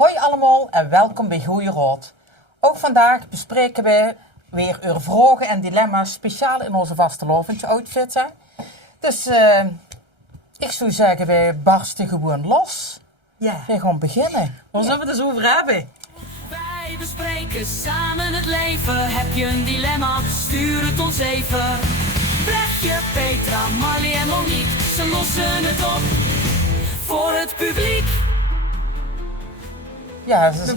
Hoi allemaal en welkom bij Goeie Raad. Ook vandaag bespreken wij weer uw vragen en dilemma's speciaal in onze vastelovendje outfit. Hè? Dus ik zou zeggen, wij barsten gewoon los. Ja. We gaan beginnen. Waar zullen we het eens over hebben? Wij bespreken samen het leven. Heb je een dilemma? Stuur het ons even. Brechtje, Petra, Marley en Monique, ze lossen het op voor het publiek. Ja, De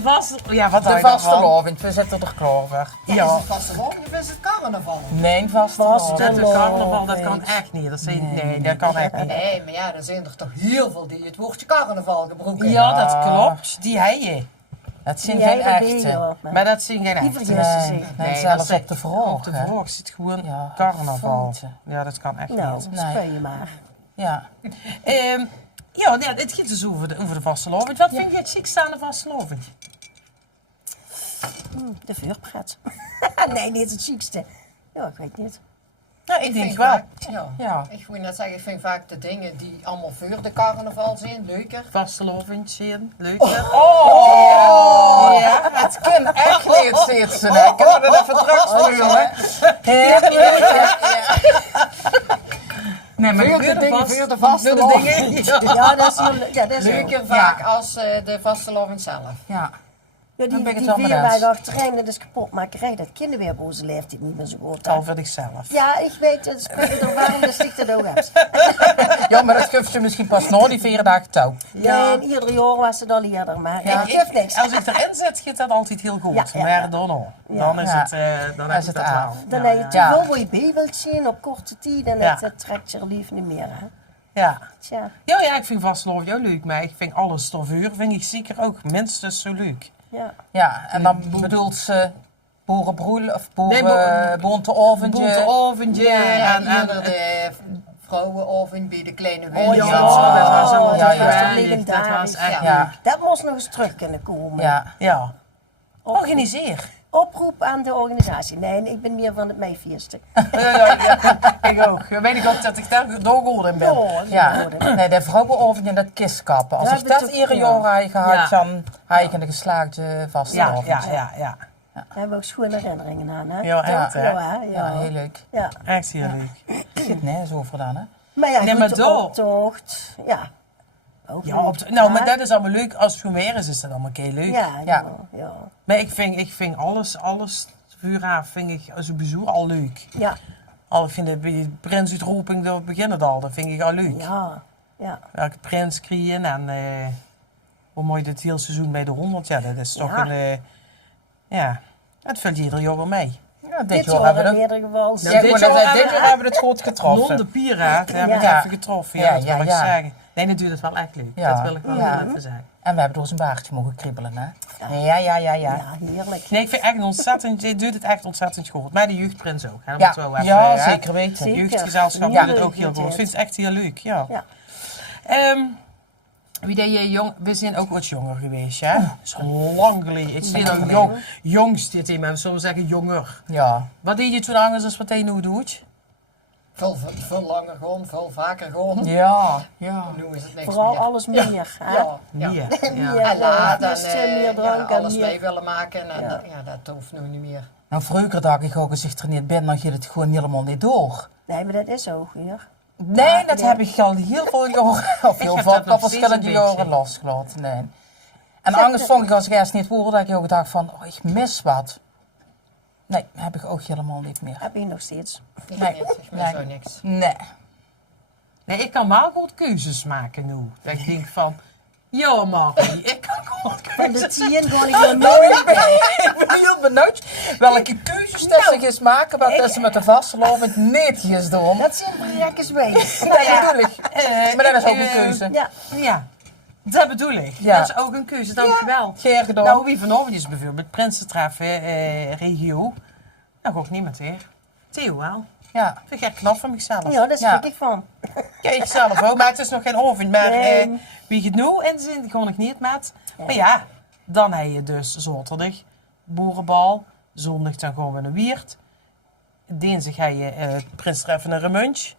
vastelovend, we zitten er klaar voor. Is het vastelovend of is het carnaval? Nee, vastelovend. Dat carnaval, dat kan echt niet. Nee, dat kan echt niet. Nee, maar ja, er zijn er toch heel veel die het woordje carnaval gebruiken. Ja, dat klopt. Die heb je. Het zijn Jij geen bent bij echte. jou, Maar dat zien geen Die echt. vergissen zich. Nee, dat zelfs is- op de vraag. Op de hè. vraag zit gewoon Ja, carnaval. foutje. Ja, dat kan echt Nou, niet. Nee. speel je maar. Ja. Ja, nee, het gaat dus over de vastelovend. Wat vind je het chicste aan de vastelovend? De vuurpret. Nee, niet het chicste. Ja, ik weet niet. Nou, ik denk wel. Ja. Ik wil net zeggen, ik vind vaak de dingen die allemaal voor de carnaval zijn leuker. Vastelovend zien, leuk. Oh! Ja, het kan echt niet steeds zijn. Ik kan er even terugsturen. Nee, maar Voor de dingen, voor de vastelovend. Ja, dat is heel leuk. Ja, dat is ook. Leuker vaak als de vastelovend zelf. Ja. Ja, Dan ben ik die het wel met vierweg eens. achterin, dat is kapotmakerij. Dat kinderen weer op onze leeftijd niet meer zo goed. Al voor zichzelf. Ja, ik weet het. Spreek er waarom dat ik dat ook heb. Ja, maar dat geeft je misschien pas na die 4 dagen touw. Nee, ieder jaar was het al eerder, maar Ja. ik geef niks. Als ik erin zit, gaat dat altijd heel goed. Ja, ja, maar ja. dan al. Ja. Dan is Ja. het, dan is is het het aan. wel. Dan Ja, heb je ja. te veel wat je bij wilt zien op korte tijd en Ja. het trekt je er lief niet meer. Hè? Ja. Tja, Ja, ik vind vastelovend ook leuk, maar ik vind alles stofuur vind ik zeker ook minstens zo leuk. ja. Ja, en dan bedoelt ze boerenbroel of Nee, boonteoventje. Bonte oventje en Eerder de vrouwenoven bij de kleine ja, wijn. dat was allemaal ja, te ja. geweldig. Dat was echt Ja. leuk. Dat moest nog eens terug kunnen komen. Ja. Ja. Organiseer. Oproep aan de organisatie. Nee, ik ben meer van het meefeesten. Ik ook. Weet ik ook dat ik daar doorgehoord in ben. Ja, nee, de vrouwenoven en dat kistkappen. Als Ja, ik dat dat iedere ook, jaar heb gehad, Ja. dan heb ik een geslaagde vastelovend. Ja. Daar hebben we ook schoene herinneringen aan, hè? Ja, echt, hè? Ja, Ja, heel leuk. ja. Echt heel leuk. Zit nergens over dan, hè? Maar ja, Nee, goed, maar de door. optocht. Ja. Ook Ja, leuk. nou, maar dat is allemaal leuk. Als het gewoon weer is dat allemaal heel leuk. Ja, Ja. ja. Maar ik vind alles vuurhaaf vind ik sowieso al leuk. Ja, Al vind ik de prinsuitroeping, daar begint het al. Dat vind ik al leuk. ja, ja. Welke prins creëren en hoe mooi dit hele seizoen bij de 100. Ja, dat is toch Ja. een... ja, het vult ieder jaar wel mee. Ja, dit Dit jaar jaar hebben in we het. ieder geval. Ja, dit dit jaar jaar hebben we het goed getroffen. Non de Piraat heb ik Ja. even getroffen. Ja, Ja, dat ja, wil ik ja. zeggen. Nee, natuurlijk wel echt leuk. Ja. Dat wil ik wel Ja. even zeggen. En we hebben door zijn baardje mogen kriebelen, hè? Ja. Ja, heerlijk. Nee, ik vind echt ontzettend, je doet het echt ontzettend goed. Maar de jeugdprins ook. Hè? Dat Ja, moet wel even, ja hè? zeker weten. Zeker. Jeugdgezelschap Ja. doet het ook heel goed. Ik vind het echt heel leuk, ja. Ja. Wie deed je jong? We zijn ook wat jonger geweest, hè? Dat is lang geleden. Ik zie dan jongst dit in, maar we zullen zeggen jonger. Ja. Wat deed je toen anders als wat hij nu doet? Veel langer gewoon, veel vaker gewoon. Ja. Ja. Nu is het niks Vooral meer. alles meer. Hè? Ja. Ja. Meer, En laat en meer drank en alles mee meer. willen maken. En Ja. dat hoeft nu niet meer. Nou, vroeger dacht ik ook, als ik er niet ben, dan gaat het gewoon helemaal niet door. Nee, maar dat is ook hier. Nee, dat heb ik al heel veel jaren, of heel heb vaak dat nog op steeds verschillende een jaren beetje. losgelaten. Nee. En anders vond ik als ik eerst niet hoorde, dat ik ook dacht van, oh, ik mis wat. Nee, heb ik ook helemaal niet meer. Heb je nog steeds. Ik Nee. niet, ik mis Nee. zo niks. Nee. Nee, ik kan wel goed keuzes maken nu. Dat ik denk van, ja Marie, ik kan goed Van de keuzes 10 kon ik wel nooit. Ik ben heel benieuwd welke keuzes dat ze eens maken, wat ze met de vastelovend neetjes doen. Dat zijn verrekkers mee. Ja, natuurlijk. Maar dat is ook een keuze. Ja. Ja, dat bedoel ik. Ja. Dat is ook een keuze, dankjewel. Geer gedaan. Nou, wie vanavond is bijvoorbeeld Prinsen treffen, regio. Nou, ga ik niet met weer. Theo wel. Ja. Vind ik echt knap van mezelf. Ja, daar Ja. schrik ik van. Kijk, ik zelf ook, maar het is nog geen oven. Maar Nee. wie het nu in zin, gewoon ik niet met. Maar ja, dan heb je dus zaterdag boerenbal. Zondag dan gewoon we een wiert. Dinsdag heb je prinstreffen en een munch.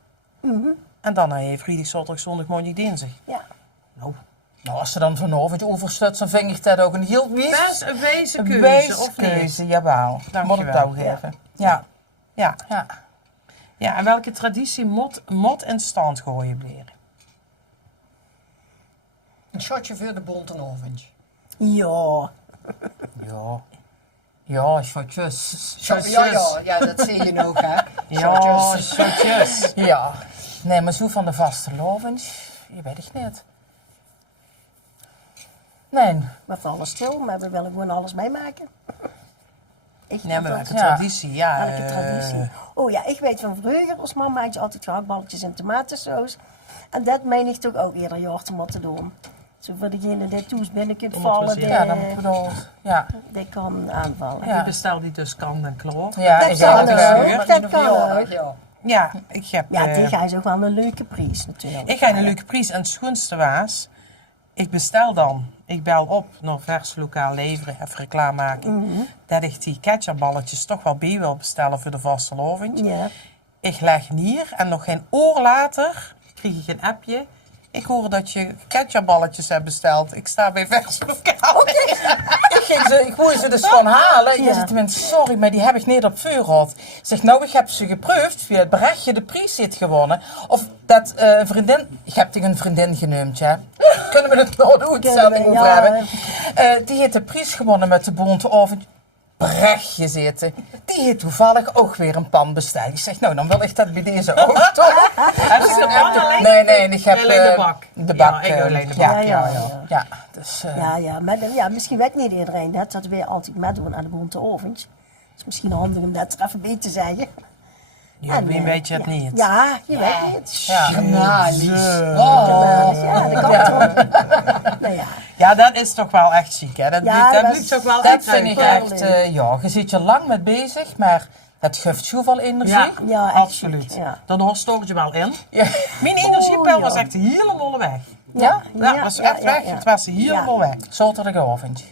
En dan heb je vrijdag, zaterdag, zondag, maandag, dinsdag. Ja. Nou, Nou, als ze dan vanavond overstut, dan vind ik dat ook een heel Dat is een wijze keuze, wijze of niet? keuze, jawel. Moet ik Dankjewel. toegeven. Ja. Ja. Ja. Ja, en welke traditie moet in stand gooien blijven? Een shotje voor de bontenavond. Ja. Ja. Ja, shotjes. Ja, dat zie je nog, hè. Ja, Shotjes. shotjes. Ja. Nee, maar zo van de vastelovend, je weet het niet. Nee. Met alles stil, maar we willen gewoon alles meemaken. Ik Nee, maar dat- welke Ja. traditie? Ja, Welke traditie? Oh ja, ik weet van vroeger, als mama had je altijd gehaktballetjes en tomatensaus. En dat meen ik toch ook ieder jaar te moeten doen. Zo voor degene die toes binnen kunt Om het vallen, plezier. die, Ja, dan bedoel ja. die kan aanvallen. Ja. Die bestel die dus kan en kloor. Ja, Dat ik kan weet het ook. wel. Maar dat in kan de verjaardag, ook. ja. Ja, ik heb... Ja, die ga je ook wel een leuke prijs natuurlijk. ik ga in een leuke prijs en het schoonste was... Ik bestel dan, ik bel op naar vers lokaal leveren, even reclame maken. Dat ik die ketchupballetjes toch wel bij wil bestellen voor de vastelovend. Ja. Ik leg neer en nog geen oor later kreeg ik een appje. Ik hoor dat je ketchupballetjes hebt besteld. Ik sta bij vers lokaal. Ik wou ze dus gewoon halen. Ja. Je zegt mensen, sorry, maar die heb ik niet op vuur gehad. Ik zeg, nou, ik heb ze geproefd. Via het berichtje de prijs heeft gewonnen. Of dat een vriendin... Ik heb tegen een vriendin genoemd, ja. Kunnen we het nou de uitzending over Ja. hebben? Die heeft de prijs gewonnen met de bonteavond. Brechtje zitten. Die heeft toevallig ook weer een pan besteld. Ik zeg, nou, dan wil ik dat bij deze ook toch. Heb je de pan alleen? Nee, ik heb Alleen de bak. de bak. Ja, ik alleen de ja, bak. ja, ja. ja. Dus, Ja, maar misschien weet niet iedereen dat we altijd meedoen aan de bonteavond. Het is misschien handig om dat er even bij te zeggen. Ja, En, wie weet je het niet? Ja, je weet het. ja. Ja, dat kan toch. Nou ja. Ja, dat is toch wel echt ziek, hè? Dat Ja, lukt, dat lukt toch wel Dat echt vind ik uit. echt, ja, je zit je lang met bezig, maar het geeft zoveel energie. Ja, Ja, echt absoluut. ziek, ja. Dan stoort je wel in. Ja. Mijn energiepeil ja. was echt helemaal weg. Ja? Ja, was echt weg. Het was helemaal weg. Zaterdagavond.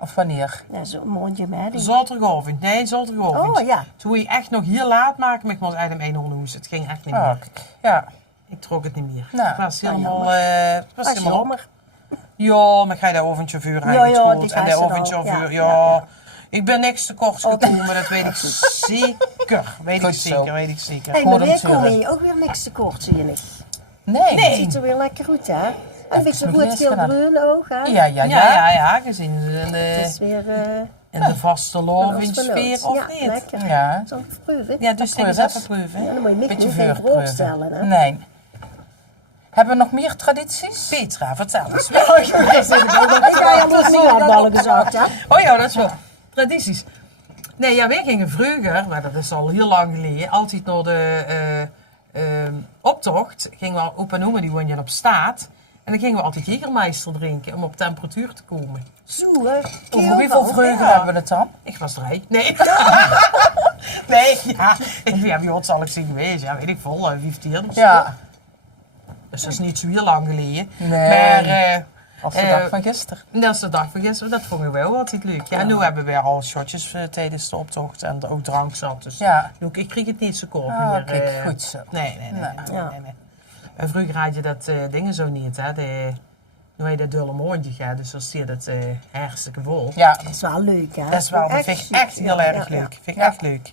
Of wanneer? Ja, zo'n mondje met. Zaterdagavond. Nee, zaterdagavond. Oh, ja. Toen wil je echt nog heel laat maken, maar ik was eigenlijk een hoes. Het ging echt niet Oh, meer. kijk. Ja. Ik trok het niet meer. Nou, het was nou, helemaal, jammer. het was Dat is helemaal op. jammer. Ja, maar ga je dat oventje vuur Ja, eigenlijk ja, goed. die En gaat dat ze oventje dan. vuur, Ja, ja. ja. Ik ben niks te kort gekomen, dat weet ik zeker. Weet Goed ik zo. zeker, weet ik zeker. Hey, maar Goed om weer te kom horen. je ook weer niks tekort, zie je niet. Nee. Nee. Ziet er weer lekker goed, hè? En een beetje nog goed niet veel gedaan. bruin ook, hè? Ja, Ja, gezien ze in Het is de, weer in de vaste ons sfeer vernoot. of Ja, niet? lekker. Ja. Zal ik even proeven? Ja, dus dit is Proef eens. even proeven. Ja, dan moet je mij Beetje niet geen vuur proef stellen, hè? Nee. Hebben we nog meer tradities? Petra, vertel eens. Ik ga je nog niet uitballen gezakt, hè? Oh ja, dat is wel. Tradities. Nee, ja, wij gingen vroeger, maar dat is al heel lang geleden, altijd naar de optocht. Gingen we op en oma, die woonde op staat. En dan gingen we altijd Jägermeister drinken om op temperatuur te komen. Zo, hè? Over hoeveel vreugde Ja. hebben we het dan? Ik was 3. Nee. Nee, ja. Ik ben bij ons zal ik zien geweest. Ja, weet ik veel, 15 of zo. Ja. Dus dat is niet zo heel lang geleden. Nee. Maar Als de dag van gisteren. dat is de dag van gisteren. Dat vonden we wel altijd leuk. Ja, en nu hebben we weer al shotjes tijdens de optocht en er ook drank zat. Dus Ja. ik kreeg het niet zo kort Ah, meer. kijk, goed zo. Nee. Ja. En vroeger had je dat dingen zo niet, hè. Nu heb je dat dulle mondje gaat, dus dan zie je dat hartstikke vol. Ja. Dat is wel leuk, hè? Dat is wel, dat vind ik echt heel Ja, erg ja, leuk. Vind ik Ja. echt leuk.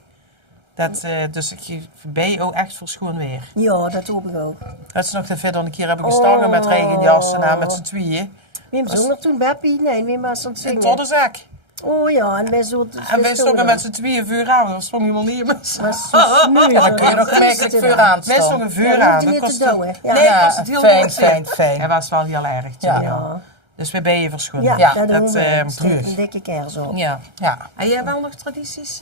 Dat, dus ik ben je ook echt voor schoon weer. Ja, dat hoop ik ook. Dat ze nog te verder een keer hebben gestangen met regenjassen aan met z'n tweeën. Wie zong er toen, Beppie? Nee, wie was aan het In zingen? Todderzak. Oh ja, en wij zo... En wij stonden met z'n tweeën vuur aan, dat stond helemaal niet meer. Maar zo smerig. Ja, dan kun je nog gemakkelijk vuur aanstaan. Wij stonden vuur Ja, aan. hoefde niet te kostte- douwen. Ja. Nee, Ja, kost het heel fijn, mooi. fijn. Dat was wel heel erg. Ja. Ja, Dus we ben je verschoond. ja, Ja, dat doen we. dat, Steekt een dikke kers op. Ja. Ja. En jij wel nog tradities?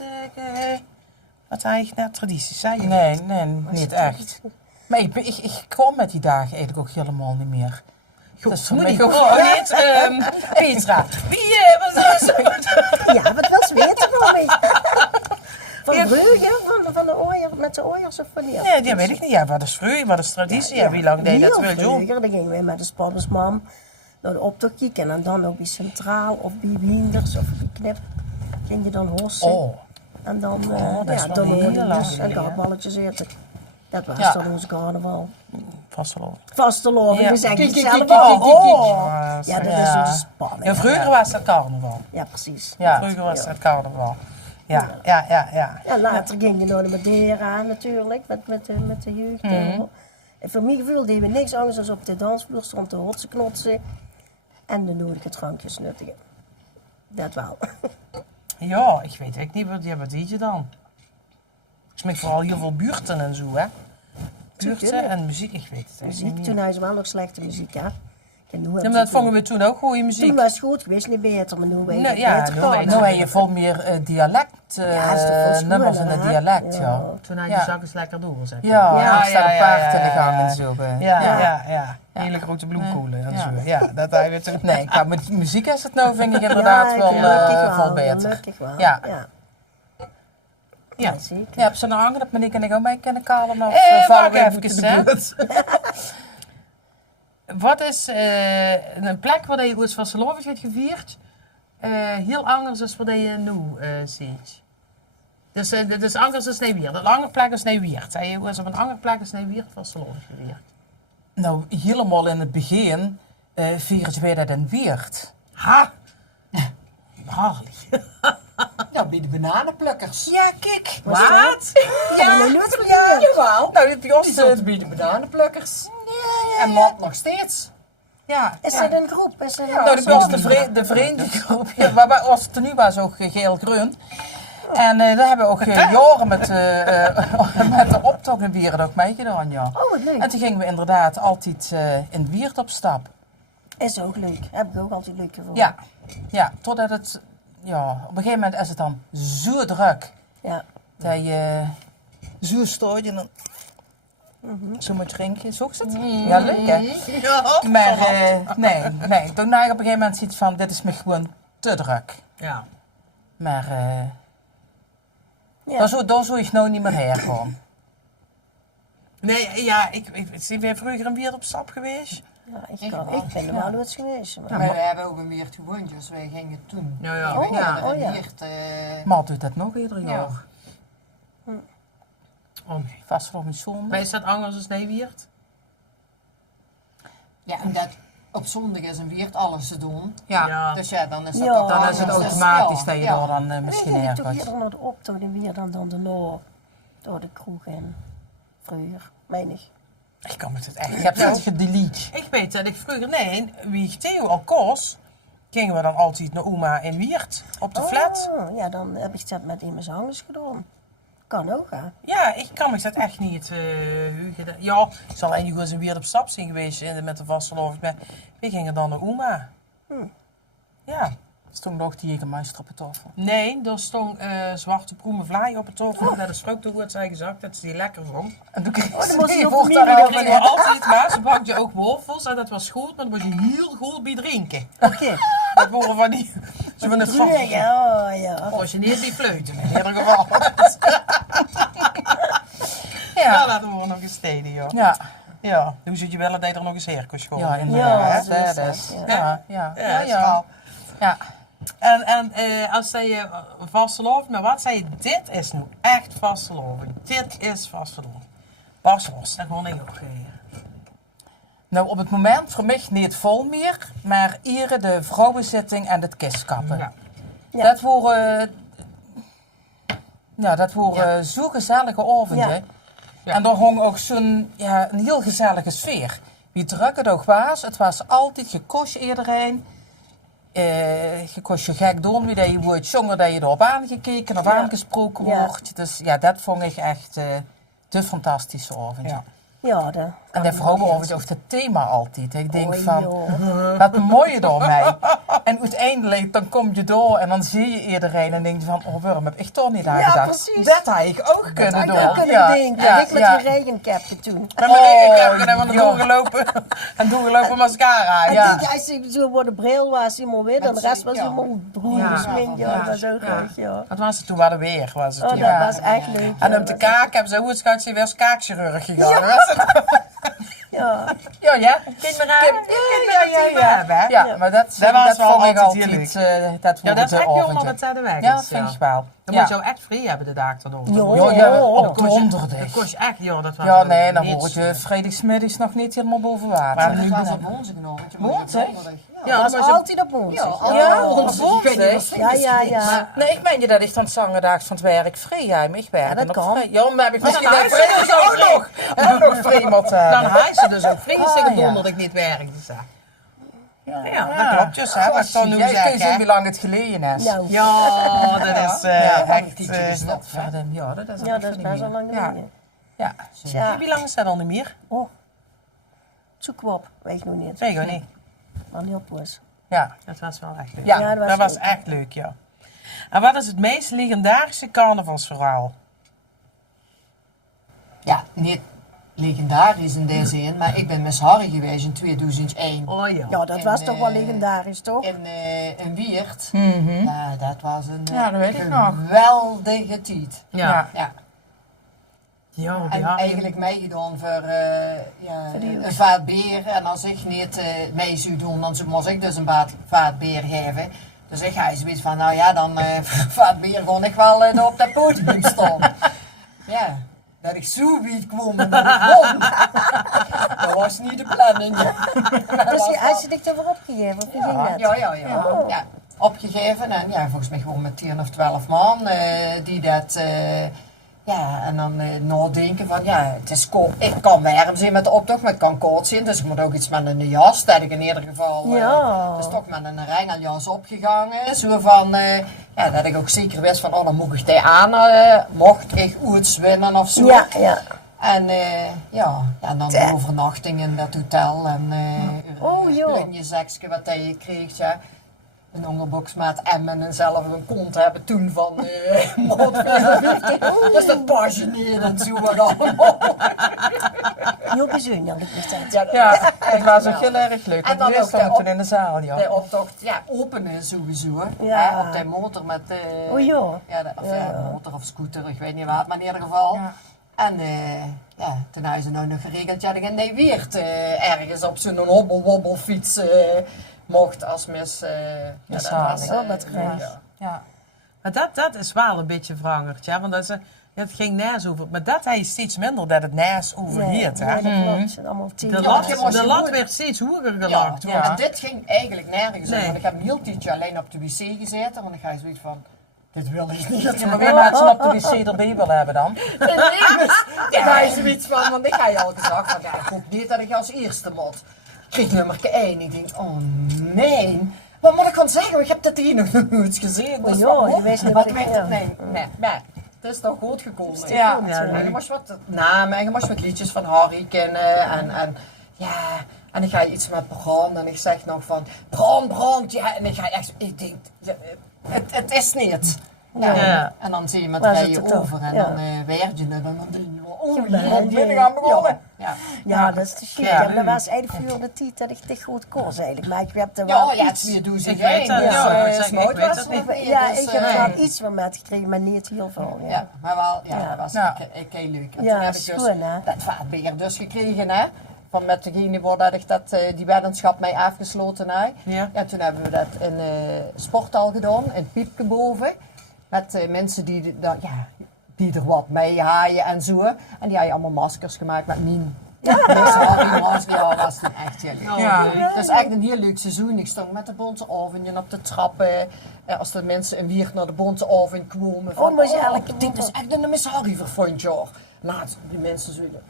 Wat eigenlijk net tradities, zei je? Nee, niet echt. Maar ik kwam met die dagen eigenlijk ook helemaal niet meer. Dat is voor Moet mij niet. gewoon- Oh, niet. Petra. Wie was dat? Ja, wat wil ze weten van mij? Van Brugge? Van de ooier, met de ooiers of van die? Nee, die weet ik niet. Ja, wat is vroeger? Wat is traditie? Ja, wie lang deed dat wel doen? Vroeger, dan gingen we met de spannersmam naar de optocht kijken. En dan ook bij Centraal of bij Wienders of bij Knip. Ging je dan hossen. Oh, En dan, dat is wel dan heel hoorde lang dus en geleden, hè? gehaktballetjes eten. Dat was Ja. dan onze carnaval. Vastelovend, Ja. dan zeg je Kijk, het zelf kijk, al. kijk, kijk, Oh. Ja, dat is Ja. zo spannend. Ja, vroeger was dat carnaval. Ja, precies. Ja, vroeger was dat carnaval. Ja. Ja, later ging je door de Madeira natuurlijk, met de jeugd. En voor mijn gevoel deden we niks anders dan op de dansvloer stond te hotsen knotsen en de nodige drankjes nuttigen. Dat wel. Ja, ik weet echt niet, wat deed je dan? Ik smeek vooral heel veel buurten en zo, hè? Buurten Tuurlijk. en muziek, ik weet het echt Muziek, niet toen meer. hadden ze wel nog slechte muziek, hè. Ja, maar dat vonden we toen ook goede muziek. Toen was het goed geweest, niet beter, maar nu weet Nee, ik ja, beter nu kan. weet Nu heb je vol meer dialect, Ja, is toch veel nummers in schoener, het hè? dialect, Ja. ja. Toen had je Ja. zakken lekker door, zeg maar. Ja, Ja, er staat een ja, paard ja, in de gang ja. en zo. Ja. Hele grote bloemkolen en Ja. zo. Ja, dat hebben we toen. Nee, qua muziek is het nou, vind ik inderdaad wel veel beter. Gelukkig wel. Ja. Ja. Ja. Ja, zeker. Ja, heb ze nou hangen dat Monique en ik ook mee kunnen kalen of wacht vallen we even, even hè. de buurt? Wat is een plek waar je iets van Vastelovend hebt gevierd, heel anders is wat je nu ziet? Dus het is anders dan Sneeuwwiert. Een andere plek is Sneeuwwiert. Je was op een andere plek is Sneeuwwiert Vastelovend gevierd. Nou, helemaal in het begin vieren wij dat in Weert. Ha! Hartelijk. Ja, bij de bananenplukkers. Ja, kijk. Wat? Ja, nou, nooit van Ja, jou. jawel. Nou, die Die zaten bij de bananenplukkers. En wat nog steeds. Ja. Is dat een groep? Is dat Nou, dat was de vriendengroep. Ja, maar als het nu was ook geel-groen. En daar hebben we ook jaren met de optocht in Wieren ook meegedaan, ja. Oh, wat leuk. En toen gingen we inderdaad altijd in Wiert op stap. Is ook leuk. Heb ik ook altijd leuk gevonden. Ja, ja, totdat het, ja, op een gegeven moment is het dan zo druk. Ja. Dat je zo stoot en dan zo moet drinken. Zo is het. Ja, leuk hè. Ja. Maar nee, toen na ik op een gegeven moment zoiets van, dit is me gewoon te druk. Ja. Maar Ja. daar zou ik nou niet meer heen gaan. Nee, ja, ik zie weer vroeger een Wiert op stap geweest. Ja, ik ben er wel nooit geweest. Maar. Maar we hebben ook een Weert gewoond, dus wij gingen toen. Nou ja. Oh, Ja, oh ja. Weert, Maar doet dat nog ieder jaar. Oh nee. Vast nog met zonde. Maar is dat anders dan Sneeuwwiert? ja, en dat op zondag is een Weert alles te doen. Ja. Dus ja, dan is dat Ja. ook Dan is het anders. automatisch Ja, dat je ja. daar dan Nee, misschien ging ik heen toch gaat. eerder naar de optocht en weer dan de loop. Door de kroeg en vroeger, menig. Ik kan me het echt Ik heb het gedelete. Ik weet dat ik vroeger, wie ik Theo al koos, gingen we dan altijd naar Oma in Wiert, op de flat. Oh, ja, dan heb ik dat met iemand anders gedaan. Kan ook, hè? Ja, ik kan me dat echt niet heugen. Ja, ik zal eigenlijk wel eens een Wiert op stap zijn geweest met de Vastelovend, maar we gingen dan naar Oma. Ja. Stond nog die Jägermeister op het tafel. Nee, daar stond zwarte proemenvlaai op het tafel. Dat is ook de woord zij gezegd dat ze die lekker vond. En toen kreeg dan moest je op volgt de daar menu ook Dan kregen we altijd, maar ze bakte ook wafels en dat was goed, maar dan was je heel goed bij drinken. Oké. Dat waren van die, zo van de Drugen, ja, oh, ja. als je niet die fluiten in ieder geval. Ja, Ja. dat horen nog eens steden, joh. Ja, Ja, hoe zit je wel dat je er nog eens herkens gewoon. ja, inderdaad. Ja, hè. zo is Dat dat, is. ja. Ja, ja, Ja, ja. dat is Ja, wel. ja. En als je vastelovend, maar wat zei je, dit is nu echt vastelovend. Dit is vastelovend. Bas was dat gewoon niet opgegeven. Nou, op het moment voor mij niet vol meer, maar hier de vrouwenzitting en het kistkappen. Ja. Ja. Dat waren zo'n gezellige avonden. Ja. Ja. En daar hong ook zo'n een heel gezellige sfeer. Wie druk het ook was, het was altijd, je kost iedereen. Je kost je gek doen, wie dat je wordt jonger, dat je erop aangekeken of Ja. aangesproken Ja. wordt. Dus ja, dat vond ik echt de fantastische avond. Ja. Ja, dat. En de vrouwenavond ook het thema altijd. Ik denk Oh, van, joh. wat mooi daarmee. En uiteindelijk dan kom je door en dan zie je iedereen en denk je van, oh waarom heb ik toch niet aan Ja, gedacht. precies. Dat had ik ook kunnen Ik doen. ook kunnen Ja, denken. ja, Ik met ja. een regencapje toen. Met mijn regencap en dan joh. doorgelopen. En doorgelopen mascara. En Ja. toen, als ik zo voor de bril was, helemaal wit en de rest was Ja. helemaal groen Ja. gesminkt. Ja, dat was ook Ja. leuk, ja. Wat was het toen? Waar de weer was het Oh, toen. dat Ja. was echt leuk. En ja, op de dat was- kaak hebben ze hoe het schat, ze weer als kaakchirurg gegaan. Was het? Ja. Ja, ja. Kinderen, Ja, maar dat was was wel vond ik altijd altijd, dat Ja, vond dat is ik echt de jammer avondje. dat zij de weg Ja, is. vind ik wel. Dan Ja. moet je ook echt vrij hebben de dag dan over. Jo. Ja, op Dat kost je- donderdag. Dat kost je echt, joh, dat was Ja, nee, dan niet word zo. je vrijdagsmiddags nog niet helemaal boven water. Maar Dat nu was op woensdag nog. Want je moet Woensdag? op donderdag. Ja, Dat dan was was je... altijd op woensdag. Ja, Ja, op op woensdag. Ik weet niet woensdag. wat Ja, ja, ja. Nee, ik meen je dat ik dan zangendaags van het werk vrij heb. Ik werk Ja, dat dan op kan. vrij. Ja, maar heb ik misschien dan dat vrijdag ook nog vrij moet Dan hebben. hij ze dus ook vreselijk Ah, op ja. donderdag niet werken. Dus, ja, dat klopt dus, hè, wat ik dan nu Jij kun je zeg. zien hè. hoe lang het geleden is. Ja, Ja, dat is echt... gestopt. Verder, ja, dat is ja, dat is best wel lang Ja. geleden. Ja. Tja, Wie lang is dat al niet meer? oh. Zoekwap, weet ik nog niet. Weet ik ook niet. Maar heel poes. Ja. Dat was wel echt leuk. Ja, Ja, Dat was leuk. echt leuk, ja. En wat is het meest legendarische carnavalsverhaal? Ja, niet legendarisch in deze zin, maar ik ben Miss Harry geweest in 2001. Oh ja. Ja, dat En, was toch wel legendarisch, toch? In Wiert. Mhm. Ja, dat was een Ja, dat weet ik nog. geweldige tijd. Ja. Ja. Ja, En ja. eigenlijk meegedaan voor die een vaatbeer. En als ik niet mee zou doen, dan moest ik dus een vaatbeer geven. Dus ik ga zoiets van, nou ja, dan vaatbeer gewoon ik wel op dat podium staan. Ja, dat ik zo wie kwam en dat ik won. Dat was niet de planning. Dus had je dich ervoor opgegeven, of hoe ging dat? Ja, opgegeven en ja, volgens mij gewoon met 10 of 12 man die dat, ja, en dan nadenken van, ja, het is ik kan warm zijn met de optocht, maar het kan koud zijn, dus ik moet ook iets met een jas, dat ik in ieder geval, Ja. dus toch met een rengeljas opgegangen, zo van, ja, dat ik ook zeker wist van, oh, dan moet ik die aan, mocht ik iets winnen of zo. Ja, ja. En ja, en dan de overnachting in dat hotel en Oh, joh. een zakje wat je kreeg, ja. Een onderboksmaat en met eenzelfde een kont hebben toen van maat 54. Dus dat pas je niet en zo wat allemaal. Heel bijzonder, ik wist dat. Ja, het was ook heel erg leuk. En En dan dan ook stond toen in de zaal, De ja. optocht, ja, openen sowieso. Ja. Hè, op de motor met Oh, joh. motor of scooter, ik weet niet wat, maar in ieder geval. Ja. En ja, toen hebben ze nou nog geregeld dat ik in Nijweert ergens op zo'n hobbel-wobbelfiets mocht als mis. Ja, dat was, Oh, wat graag. ja. Ja. Maar dat is wel een beetje veranderd, ja. Want dat is, het ging naast over. Maar dat hij steeds minder dat het naast overheert, hè. Nee, dat klopt. Het zijn allemaal tien De jaar. lat, je moest de je lat goed- werd steeds hoger Ja, gelakt. Ja. en dit ging eigenlijk nergens om. Nee. Want ik heb een heel tijdje alleen op de wc gezeten. Want dan ga je zoiets van, dit wil ik niet. Ja, maar wie maakt ze op de wc erbij wil hebben dan? Nee, dus dan ga je zoiets van, want ik ga je al gezegd van, ja, ik hoop niet dat ik als eerste moet. Ik kreeg nummer 1. Ik denk, oh nee. Wat moet ik gewoon zeggen? Ik heb dit hier nog nooit gezien. Dus Oh, joh, wat je moet- wist niet wat wat ik- weet ja. het? Nee. Het is toch goed gekomen. Ja. En je moest wat namen en je moest wat liedjes van Harry kennen. En ja, en ik ga iets met brand en ik zeg nog van brand, ja. En ik ga echt, ik denk, het is niet. Ja. Ja. En dan zie je met Maar is rijen het toch? over en Ja. dan werd je het en dan denk je, oh, Geweldig. hier moet binnen gaan begonnen. Ja. Ja, dat is de shit. Ja. Ja, dat was eigenlijk voor de tijd dat ik te goed koos eigenlijk. Maar ik heb er Ja, wel ja, iets... 2001. Ik weet dat, dus, ja, ik weet smoot dat was niet. het niet. Ja, dus, ik heb er nee. wel iets van met gekregen, maar niet heel veel. Ja. Ja, maar wel, ja, Ja. dat was Ja. heel leuk. En Ja, toen heb ik is dus goed, hè? dat vaatbeer dus gekregen, hè. Van met degene waar dat ik dat, die weddenschap mee afgesloten heb. Ja. Ja, toen hebben we dat in sporthal gedaan, in Piepke boven. Met mensen die, die er wat mee haaien en zo. En die hadden allemaal maskers gemaakt met min. Ja, was toen echt heel leuk. Ja. Het is echt een heel leuk seizoen. Ik stond met de bonte oven op de trappen. Als de mensen in Wiert naar de bonte oven kwamen. Van, maar je elke dit is echt een Miss Harry vervond, joh. Nou, die mensen zullen...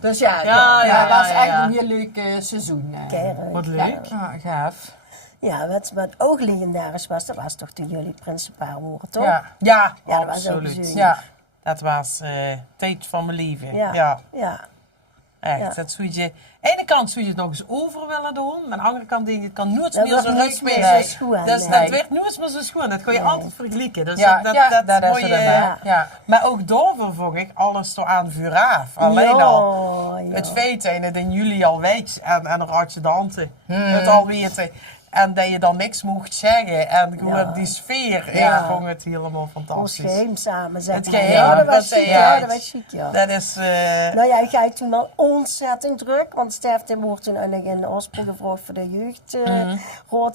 Dus ja, het was echt een heel leuk seizoen. Keiharde. Wat leuk. Ja, gaaf. Ja, wat ook legendarisch was, dat was toch toen jullie principaal waren, toch? Ja. Ja, Ja, dat was ook absoluut. bijzonder. Ja. Dat was tijd van mijn leven. Ja. Ja. Ja. Echt. Ja. Dat zou je, aan de ene kant zou je het nog eens over willen doen, maar aan de andere kant denk je, het kan nooit Dat meer wordt zo nooit leuk meer meer. zo schoon, Dus nee. dat werd nooit meer zo schoon. Dat kon je altijd vergelijken. Dus Ja, dat dat moet is het je, erbij. Ja. Maar ook daarvoor vond ik alles door aan vuur af. Alleen al Ja. het feit en het in jullie al weet en er had je de handen het al weten. En dat je dan niks mocht zeggen. En gewoon Ja. die sfeer. Ja. Ik vond het helemaal Ons fantastisch. geheim samen zeg Het maar. geheim, Ja, dat wat was zei chic, je ja, uit? dat was chic, ja. Dat is... Nou ja, ik ga toen wel ontzettend druk, want Stef wordt toen eigenlijk in de oorsprong gevraagd voor de jeugd.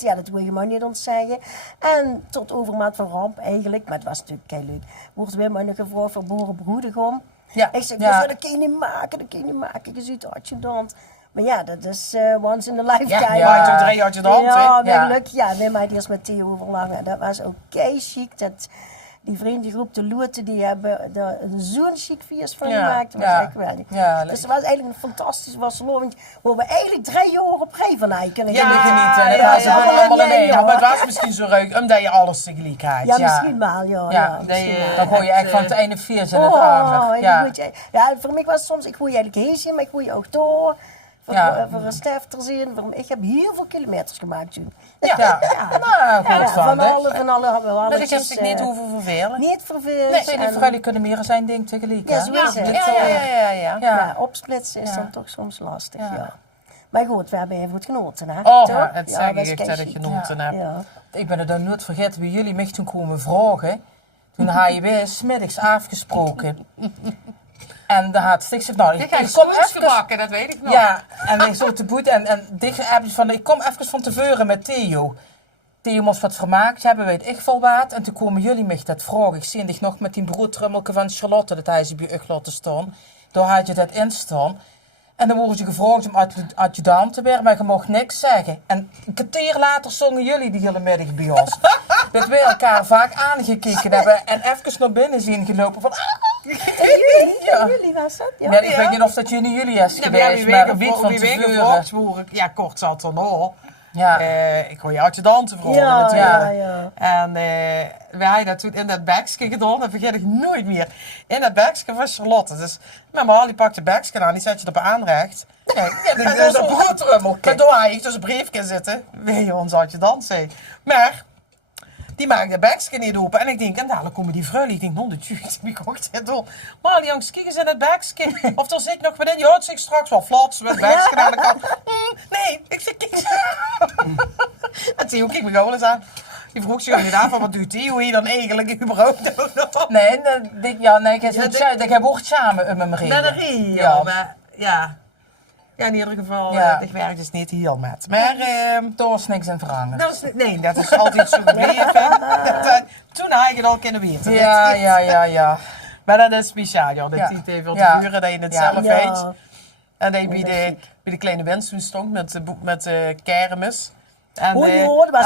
Ja, dat wil je maar niet ontzeggen. En tot overmaat van ramp eigenlijk, maar het was natuurlijk heel leuk, wordt weer maar nog gevraagd voor Boerenbroedegom. Ja. Ik zeg, Ja. dat kun je niet maken, dat kun je niet maken, je ziet adjudant. Maar ja, dat is once in a lifetime. Ja, ja. 1, 2, 3 had je de hand, Ja, hè? met geluk, ja. We hebben eerst met Theo Verlangen. Dat was ook kei chic. Die vriendengroep, de Loerten, die hebben er zo'n chic feest van Ja, gemaakt. Dat was ja. echt geweldig. Ja, Dus het was eigenlijk een fantastisch Barcelona. Waar we eigenlijk 3 jaar op rij van kunnen Ja, genieten. En ja, dat was ja, gewoon allemaal ja, mee. ja. Maar het was misschien zo leuk, omdat je alles tegelijk had. Ja, Ja. misschien wel, ja. Ja, misschien nee, wel. Dan gooi je echt van het ene viers in het Oh, andere. Ja. ja, voor mij was het soms, ik gooi eigenlijk heesje, maar ik gooi ook door. Voor een Stef te zien. Ik heb heel veel kilometers gemaakt toen. Ja. Nou, goed Ja, van. van hè. alle hebben we Maar ik heb alles. zich niet hoeven vervelen. Niet vervelend. Nee, die en- vrouwen kunnen meer zijn ding tegelijk. Ja, hè. zo is het. Ja. Ja. Ja, opsplitsen is Ja. dan toch soms lastig, Ja. ja. Maar goed, we hebben even goed genoten, hè? Oh, Toch? het Ja, zeg dat is ik dat ik kei genoten heb. Ja. Ik ben het dan nooit vergeten bij jullie mij toen komen vragen. Toen had je weer 's middags afgesproken. En dan had Stig gezegd, nou, Ik heb kom scootjes even. gebakken, dat weet ik nog. Ja, en ik zo te boet en Dick heb je van, ik kom even van tevoren met Theo. Theo moest wat vermaakt hebben, weet ik veel wat. En toen komen jullie mij dat vragen. Ik zie dich nog met die broodtrummelke van Charlotte, dat hij ze bij u laten staan. Daar had je dat in staan. En dan worden je gevraagd om adjudant te werden, maar je mocht niks zeggen. En een kwartier later zongen jullie die hele middag bij ons. Dat we elkaar vaak aangekeken hebben en even naar binnen zien gelopen van... Jullie was dat? Ja. Ja, ik weet niet of dat jullie is Ja, maar ja, geweest, maar een week van wie weken tevoren. gevraagd worden. Ja, kort zat er nog. Ja. Ik kon je adjudanten vragen Ja, natuurlijk. ja. En wij hadden dat toen in dat bakje gedaan, dat vergeet ik nooit meer. In dat bakje van Charlotte. Dus mijn ma die pakte het bakje aan, die zet je erop aanrecht. Ja, Dat is een broodtrummelke. Maar daar had ik dus een briefje zitten. Wil je ons adjudant zijn? Maar die maakte de bakje niet open. En ik denk, en dadelijk komen die vrouwen. Ik denk, non de tuut, wie kocht het door? Maar die jongens, kijk eens in het bakje. Of er zit nog wat in. Ja, het zit straks wel flats met het bakje aan de kant. Nee, ik zeg, kijk. En Theo keek me gewoon eens aan. Die vroeg zich niet af van, wat doet Theo hier dan eigenlijk überhaupt? Nee, ik heb ook samen met me Met een rie, ja. Maar ja. Ja, in ieder geval, Ja. ik werk dus niet heel met. Maar Daar is niks in veranderd. dat is, nee, dat is altijd zo gebleven. Toen had ik het al kunnen weten. Ja. Maar dat is speciaal, ja. Dat Ja. niet even te Ja. vuren, dat je het Ja. zelf Ja. weet. En dat je dat is bij de kleine wens toen stond met de kermis. En Oh, joh, dat was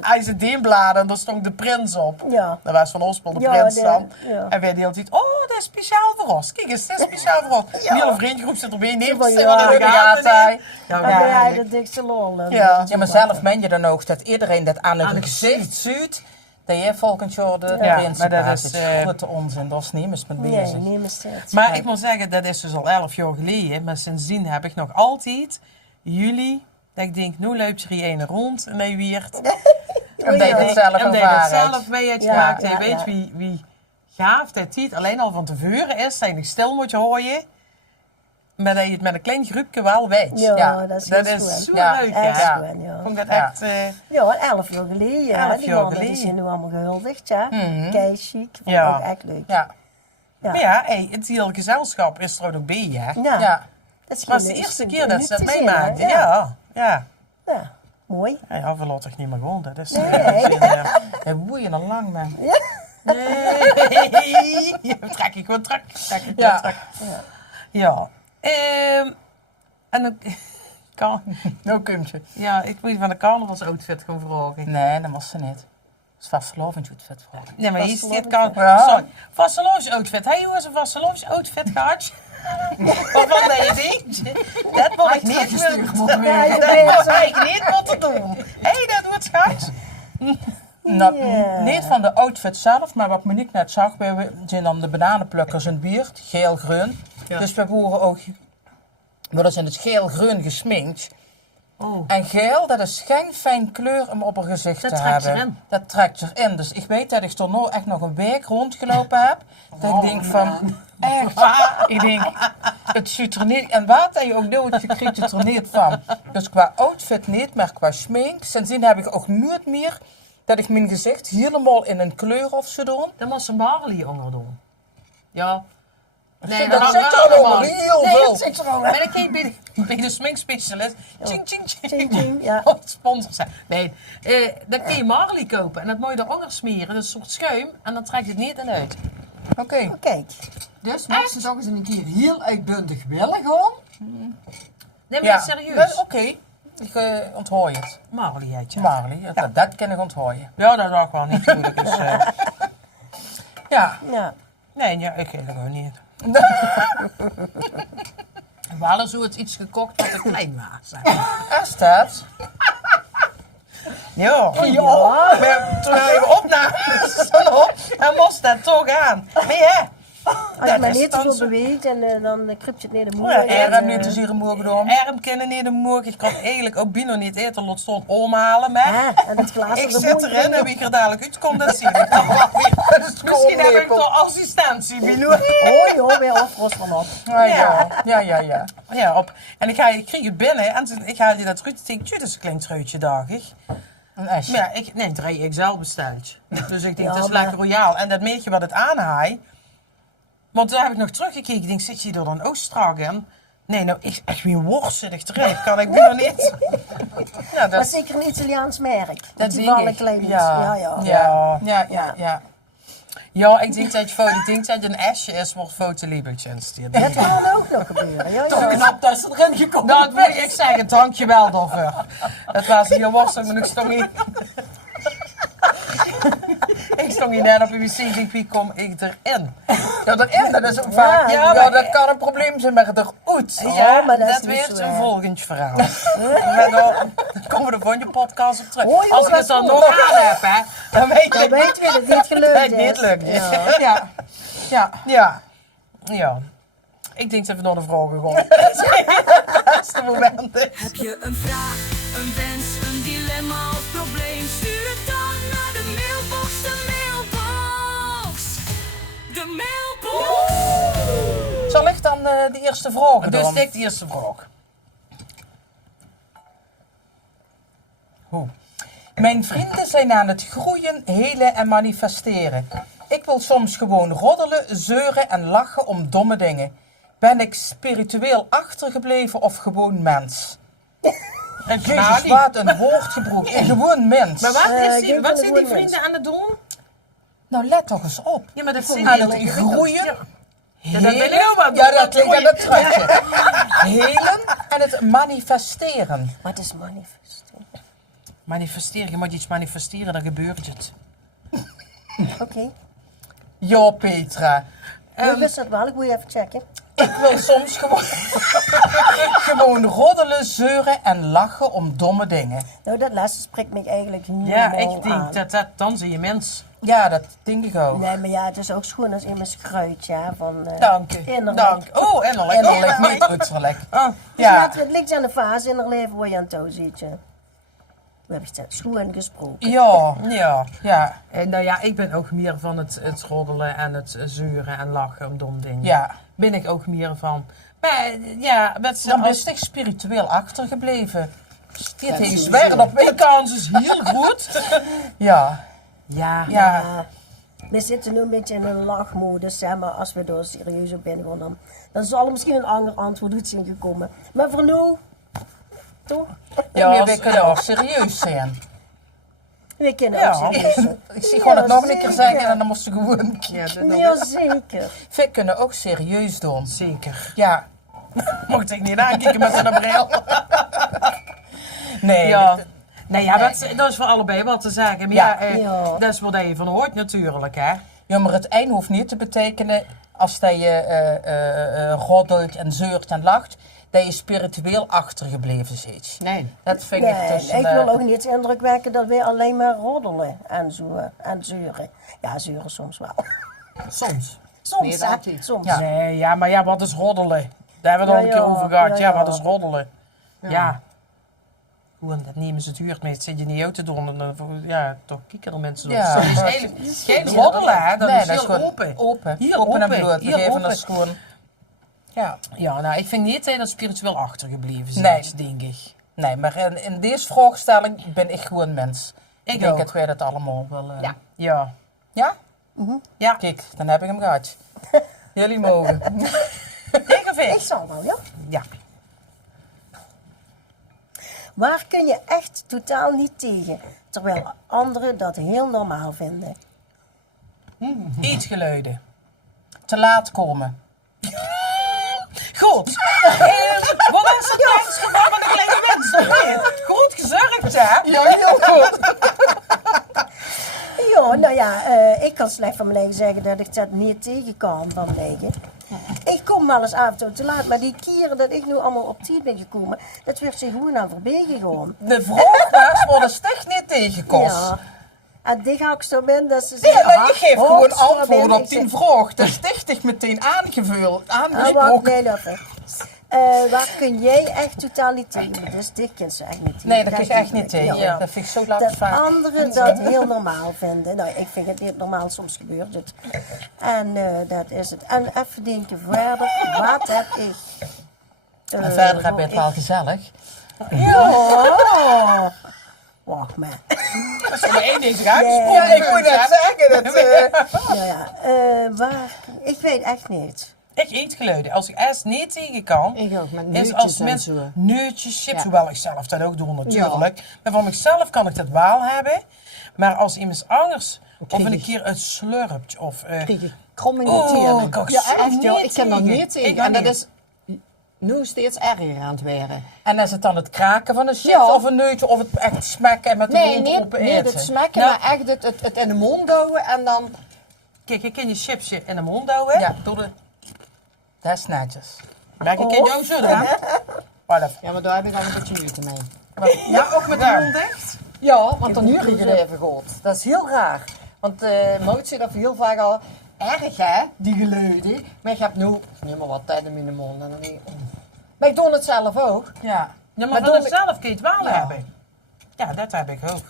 hij zijn dienbladen en daar stond de prins op. Ja. Dat was van Ospel, de Ja, prins de- dan. ja. En wij de hele tijd, oh, dat is speciaal voor ons. Kijk eens, dat is speciaal voor ons. De hele vriendengroep zit erbij, neemt Ja, ze ja. in de gaten. hij. Ja, Dan ben jij ja. de dikste lol. Ja. Ja, maar zelf meen je dan ook dat iedereen dat aan Aan het het gezicht ziet, dat jij volgend jaar de Ja, prins maar dat bent. is, Het is grote onzin, dat is niet eens met Nee, bezig. niet meer steeds. Maar ik moet zeggen, dat is dus al 11 jaar geleden. Maar sindsdien heb ik nog altijd juli. Dat ik denk, nu loopt er hier een rond en hij wiert. En dat je het zelf En dat je ervaren het zelf hebt. mee hebt Ja, gemaakt. ja, En weet ja. wie gaaf dat het alleen al van tevoren is. Dat je nog stil moet horen. Maar dat je het met een klein groepje wel weet. Ja, Ja, dat is Dat heel is schoon. zo Ja, leuk, Echt hè? schoon, ja. Ik vond dat Ja. echt... Ja, 11 jaar geleden. Ja. 11 Die jaar mannen die geleden. zijn nu allemaal gehuldigd, ja. Mhm. Kei chic. Vond ik Ja. ook echt leuk. Ja, Ja. Maar ja, hey, het hele gezelschap is er ook bij, hè? Ja. ja. Dat is Het was de geen- eerste is keer dat uniek ze dat te zien, meemaakten. hè? Ja, ja. Ja, mooi. Ja, we laten toch niet meer gewoon. Dat is... Nee. Het boeien al lang, man. Nee, trek ik wel terug. Ja. Ja. En dan kan, Nou komt je. ja, ik moet je van de carnavalsoutfit gaan vragen. Nee, dat was ze niet. Dat is vastelovend goed vet voor. Nee, maar hier Vastelovens- staat kan. Ja. Sorry, vastelovens-outfit. Hey jongens, een vastelovens-outfit gehad. Waarvan dat je denkt, dat moet ik niet moeten. Ja, je Dat bent moet zo- ik niet moeten doen. Hé, dat wordt schat. Nou, Ja. niet van de outfit zelf, maar wat Monique net zag, we zijn dan de bananenplukkers in het biert, geel-groen. Ja. Dus we worden ook worden ze in het geel-groen gesminkt. Oh. En geel, dat is geen fijn kleur om op haar gezicht Dat te trekt hebben. erin. Dat trekt erin. Dus ik weet dat ik er nou echt nog een week rondgelopen heb. Dat ik denk van, Echt. Ik denk, het ziet er niet... En wat je ook doet, je krijgt het er niet van. Dus qua outfit niet, maar qua schmink. Sindsdien heb ik ook nooit meer dat ik mijn gezicht helemaal in een kleur of zo doe. Dan moet ze Marley onder doen. Ja. Nee, Dat dan zit gaan we er allemaal. nog heel Nee, veel. dat zit er al. Ben ik geen bij de sminkspecialist. Ching, ching, ching. Ching, ching, ja. Wat sponsors zijn. Nee, dan kun je Marley kopen en dat moet je eronder smeren. Dat is een soort schuim en dan trekt het niet in uit. Oké. Kijk, Dus mocht ze toch eens een keer heel uitbundig willen gewoon. Nee, maar Ja, serieus. Oké. Ik onthooi het. Marley heet je. Marley, dat kan ik onthooien. Ja, dat is ook wel niet moeilijk. Dus, Ja. ja. nee, ja, ik weet het gewoon niet. We hadden zo iets gekocht dat te klein was. Is dat? Ja. Ja. Terwijl we opnames dan moest dat toch aan. Nee, hè? Als je maar is niet te dan veel zo. beweegt en dan kruipt je het neer de moeder. Ja, Er heb niet te zeer moe gedaan. Arm kennen niet de moer. Ik kan eigenlijk ook binnen niet eten, lot stond omhalen. Maar En het glas ik op de zit moeder. erin en wie er dadelijk uit komt, dat zie ik. Misschien heb ik toch assistentie binnen. Oh joh, weer afrost van op. Ja. Ja, op. En ik kreeg het binnen en ik haalde dat eruit. Ik denk, dat is een klein truitje, dacht ik. Een asje. Maar ja, nee, 3 XL besteld. Dus ik denk, Ja, dat is maar- lekker royaal. En dat meetje wat het aanhaai. Want toen heb ik nog teruggekeken. Ik denk, zit je er dan ook strak in? Nee, nou, echt weer worst zit ik erin. Kan ik nu nog niet. Ja, Maar dat is... zeker een Italiaans merk. Dat die denk vallen ik. klein is. Ja. Ja. Ja, ik denk dat je een asje is, wordt fotoliebeltjes. Dat kan ook nog gebeuren. Ja, Toch ja. knap dat ze erin gekomen Dat moet ik zeggen, dankjewel daarvoor. Dat was hier worst, maar ik stond niet... Ik stond niet net op de wc, denk, wie kom ik erin? Ja, dat is ook vaak. Ja, Ja, dat kan een probleem zijn met eruit. Ja, maar dat is dat niet werd zo een erg. volgend verhaal. Maar dan komen we de volgende podcast op terug. Oh, joh, Als ik dat het dan is nog aan heb, hè, dan weet Dan ik weet je dat het niet gelukt dat het is. niet lukt. Ja. Ja. Ik denk dat we naar de vragen gaan. Dat is het beste moment. Heb je een vraag, een wens, een dilemma of probleem? Stuur het dan naar de mailbox, de mailbox. De mailbox. Zal ik dan de eerste vraag Dus doen? dit de eerste vraag. Mijn vrienden zijn aan het groeien, helen en manifesteren. Ik wil soms gewoon roddelen, zeuren en lachen om domme dingen. Ben ik spiritueel achtergebleven of gewoon mens? En Jezus, wat een woordgebroek. En gewoon mens. Maar wat, ik is denk wat dat zijn het die gewoon vrienden aan het doen? Nou, let toch eens op. Ja, maar dat Aan zijn het heel groeien. Ja. Ja, dat wil ik ook wel. Ja, dat klinkt aan dat truitje. Helen en het manifesteren. Wat is manifesteren? Manifesteren, je moet iets manifesteren, dan gebeurt het. Oké. Ja, Petra. Ik wist dat wel, ik moet even checken. Ik wil soms gewoon roddelen, zeuren en lachen om domme dingen. Nou, dat laatste spreekt me eigenlijk niet Ja, helemaal ik denk aan. dan zie je mens. Ja, dat denk ik ook. Nee, maar ja, het is ook schoon als iemand schruit, ja, van Dank u. innerlijk. Dank. Oh, innerlijk. Innerlijk, niet uiterlijk. Oh. Ja, Het ligt aan de fase in haar leven waar je aan toe ziet. Ja. We hebben het schoon gesproken. ja, Ja. ja, Nou ja, ik ben ook meer van het roddelen en het zeuren en lachen om dom dingen. ja. Ben ik ook meer van. Maar ja, met Dan ben je spiritueel achtergebleven. Dit is sowieso. zwaar op de kans is heel goed. Ja, Ja. ja. We zitten nu een beetje in een lachmodus, zeg maar als we er serieus op binnen gaan, dan zal er misschien een ander antwoord uit zijn gekomen. Maar voor nu, toch? Ja, we kunnen ook serieus zijn. We kunnen Ja. ook serieus zijn. Ik zie gewoon het nog een keer zeker. zeggen en dan moest ze gewoon... Jazeker. We kunnen ook serieus doen. Zeker. Ja, Mocht ik niet aankijken met een bril. nee. Ja. Nee, ja, dat is voor allebei wat te zeggen. Maar ja, Ja. dat is wat je van hoort natuurlijk, hè. Ja, maar het eind hoeft niet te betekenen als dat je roddelt en zeurt en lacht, dat je spiritueel achtergebleven zit. Nee. Dat vind ik Nee, dus... ik wil ook niet de indruk wekken dat wij alleen maar roddelen en zeuren. Ja, zeuren soms wel. Soms. Soms, Niet hè? altijd. Soms. Ja. Nee, ja, maar ja, wat is roddelen? Daar hebben we het al een Ja, keer over gehad. Ja, ja. wat is roddelen? Ja. Gewoon, dat nemen ze het huur mee. Het zit je niet uit te doen. En dan, ja, toch kiekeren mensen door. Ja. Het is eigenlijk geen roddelen, hè. Dat Nee, is heel gewoon open. Open. Hier open en open. bloot. Hier We geven open. ons gewoon... Ja. Ja, nou, ik vind niet dat het spiritueel achtergebleven Nee. is, denk ik. Nee, maar in deze vraagstelling ben ik gewoon mens. Ik denk ook. dat wij dat allemaal wel... Ja. Ja. Ja? Ja, Kijk, dan heb ik hem gehad. Jullie mogen. tegen Ik vis. zal wel, ja. Ja. Waar kun je echt totaal niet tegen, terwijl anderen dat heel normaal vinden? Eetgeluiden. Te laat komen. Goed. Wat is het kleinste van de kleine mens? Goed gezorgd, hè? Ja, heel goed. Ja, nou ja, ik kan slecht van mijn eigen zeggen dat ik dat niet tegen kan van mijn eigen. Ik kom wel eens af en toe te laat, maar die keren dat ik nu allemaal op tijd ben gekomen, dat werd zich gewoon aan voorbij gegaan. De vraagbaars worden sticht niet tegengekomen. Ja. En die ga ik zo ben dat ze Ja, zeggen, nee, je geeft gewoon antwoord op die die vraag. Dat is stichtig meteen wacht, aangesproken. nee, dat is. Waar kun jij echt totaal niet tegen? Dus dit kent ze echt niet tegen. Nee, dat krijg ik echt niet tegen. Ja. Dat vind ik zo Dat vaak. anderen dat heel normaal vinden. Nou, ik vind het niet normaal, soms gebeurt het. En dat is het. En even denken verder, wat heb ik? En verder heb je het wel gezellig. Ja. Wacht maar. Dat is maar één deze uitgesproken. Ja, ik moet net zeggen. Nou ja, waar? Ik weet echt niet. Ik eet geluiden. Als ik ergens niet tegen kan, Ik ook, met is neutjes als en mensen zo. neutjes, chips, Ja. hoewel ik zelf dat ook doe natuurlijk. Maar van mezelf kan ik dat wel hebben. Maar als iemand anders of een keer een slurpt of... Krijg ik kromme Oh, tenen. ik kan Ja, zo echt, joh. niet Ik ken dat tegen. niet tegen. Ik ook En dat niet. is nu steeds erger aan het worden. En is het dan het kraken van een chips Ja. of een neutje of het echt smakken en met de Nee, mond open niet eten? het smakken, Nou. maar echt het in de mond houden en dan... Kijk, je kan je chipsje in de mond houden. Ja, doe het. Dat is netjes. Maar je kan je ook zo doen. Voilà. Ja, maar daar heb ik al een beetje moeite mee. Ja, ook met de mond dicht. Ja, want dan huur ik het even goed. Dat is heel raar. Want Mout zit dat heel vaak al erg, hè, die geluiden. Maar ik heb nu niet meer wat tijd in mijn mond. En dan denk ik, maar ik doe het zelf ook. Ja. Ja, maar Maar van doe ik- zelf kun je het wel Ja. hebben. Ja, dat heb ik ook.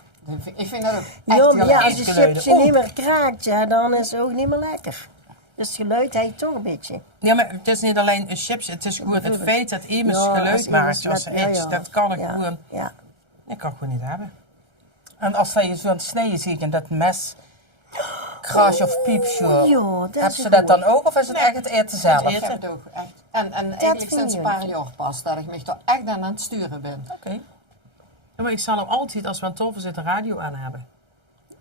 Ik vind dat ook echt Ja, heel maar ja, raar. als je eetgeluiden. chipje niet meer kraakt, ja, dan is het ook niet meer lekker. Dus het geluid heet toch een beetje. Ja, maar het is niet alleen een chipsje, het is gewoon het feit dat iemand Ja, geluid als maakt iemand als ze dat- ja, eet. ja. Dat kan ik Ja, gewoon, ja. ik kan gewoon niet hebben. En als je zo aan het snijden ziet en dat mes kras of piepsje, Ja, dat heb is ze een dat dan goeie. ook of is het echt het eten zelf? Het Ik eten. heb het ook echt. En eigenlijk vind sinds ik een paar ook. jaar pas dat ik me er echt aan het sturen ben. Oké. Ja, maar ik zal hem altijd, als we aan tafel zitten, radio aan hebben.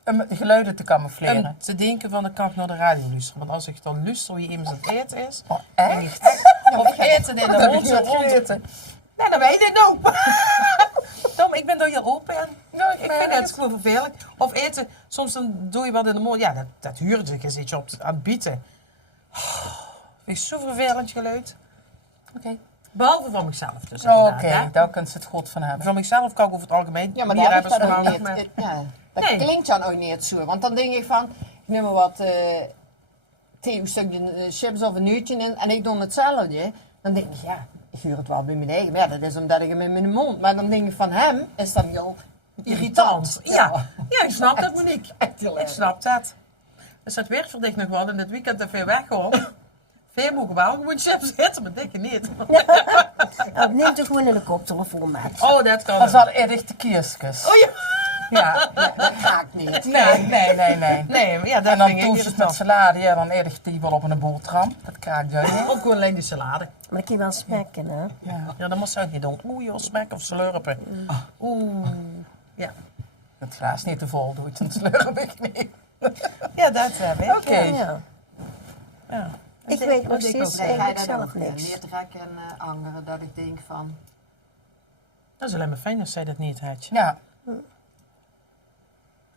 Om de geluiden te camoufleren. En te denken van, dan kan ik naar de radio luisteren. Want als ik dan luister wie iemand aan het eten is, Oh, en echt? niet of eten in Dat de heb ik mond niet zit rond. geweten. Nee, dan weet je het ook. Tom, ik ben door heel open. Ja, ik Ik merk vind het het. gewoon vervelend. Of eten, soms dan doe je wat in de mond. Ja, dat huurt ik eens iets op aan het bieten. Vind ik zo vervelend geluid. Oké. Behalve van mezelf dus. Oké, inderdaad, hè. daar kunt ze het goed van hebben. Van mezelf kan ik over het algemeen. Ja, maar meer daar heb ik hebben dat ze ook gewoon niet. niet. Maar Ja, dat Nee. klinkt dan ook niet zo. Want dan denk ik van, ik neem maar wat een stukje chips of een uurtje in en ik doe hetzelfde. Dan denk ik, ja, ik huur het wel bij mijn eigen. Maar ja, dat is omdat ik hem in mijn mond. Maar dan denk ik van hem, is dat heel irritant. Ja, ik snap dat, Monique. Echt heel Ik erg. snap dat. Dus dat werkt verdicht nog wel. En dit weekend er veel weg gewoon. Veel mogen wel gewoon chips eten, maar dikke niet. Nou, neem toch gewoon een koptelefoon mee. Oh, dat kan. Dat is al eerder de kierskus. Oh ja. Ja. Dat raakt niet. Nee. Nee, maar ja, dat En dan vind ik toast het met irritant. salade, ja, dan eerder die wel op een boterham. Dat kraakt jij niet. Of gewoon alleen die salade. Maar dat kun je wel smaken, hè. Ja. Ja, dat moet ze ook niet doen. Oeh, joh, smaken of slurpen. Oeh. Ja. Het glas is niet te vol doet, dan slurp ik niet. Ja, dat heb ik. Oké. Ja. Ja. Ik Dat weet dat nog ik steeds ook. Nee, ga je eigenlijk dat zelf ook niks. meer trekken en angeren, dat ik denk van... Dat is alleen maar fijn als zij dat niet had. Ja.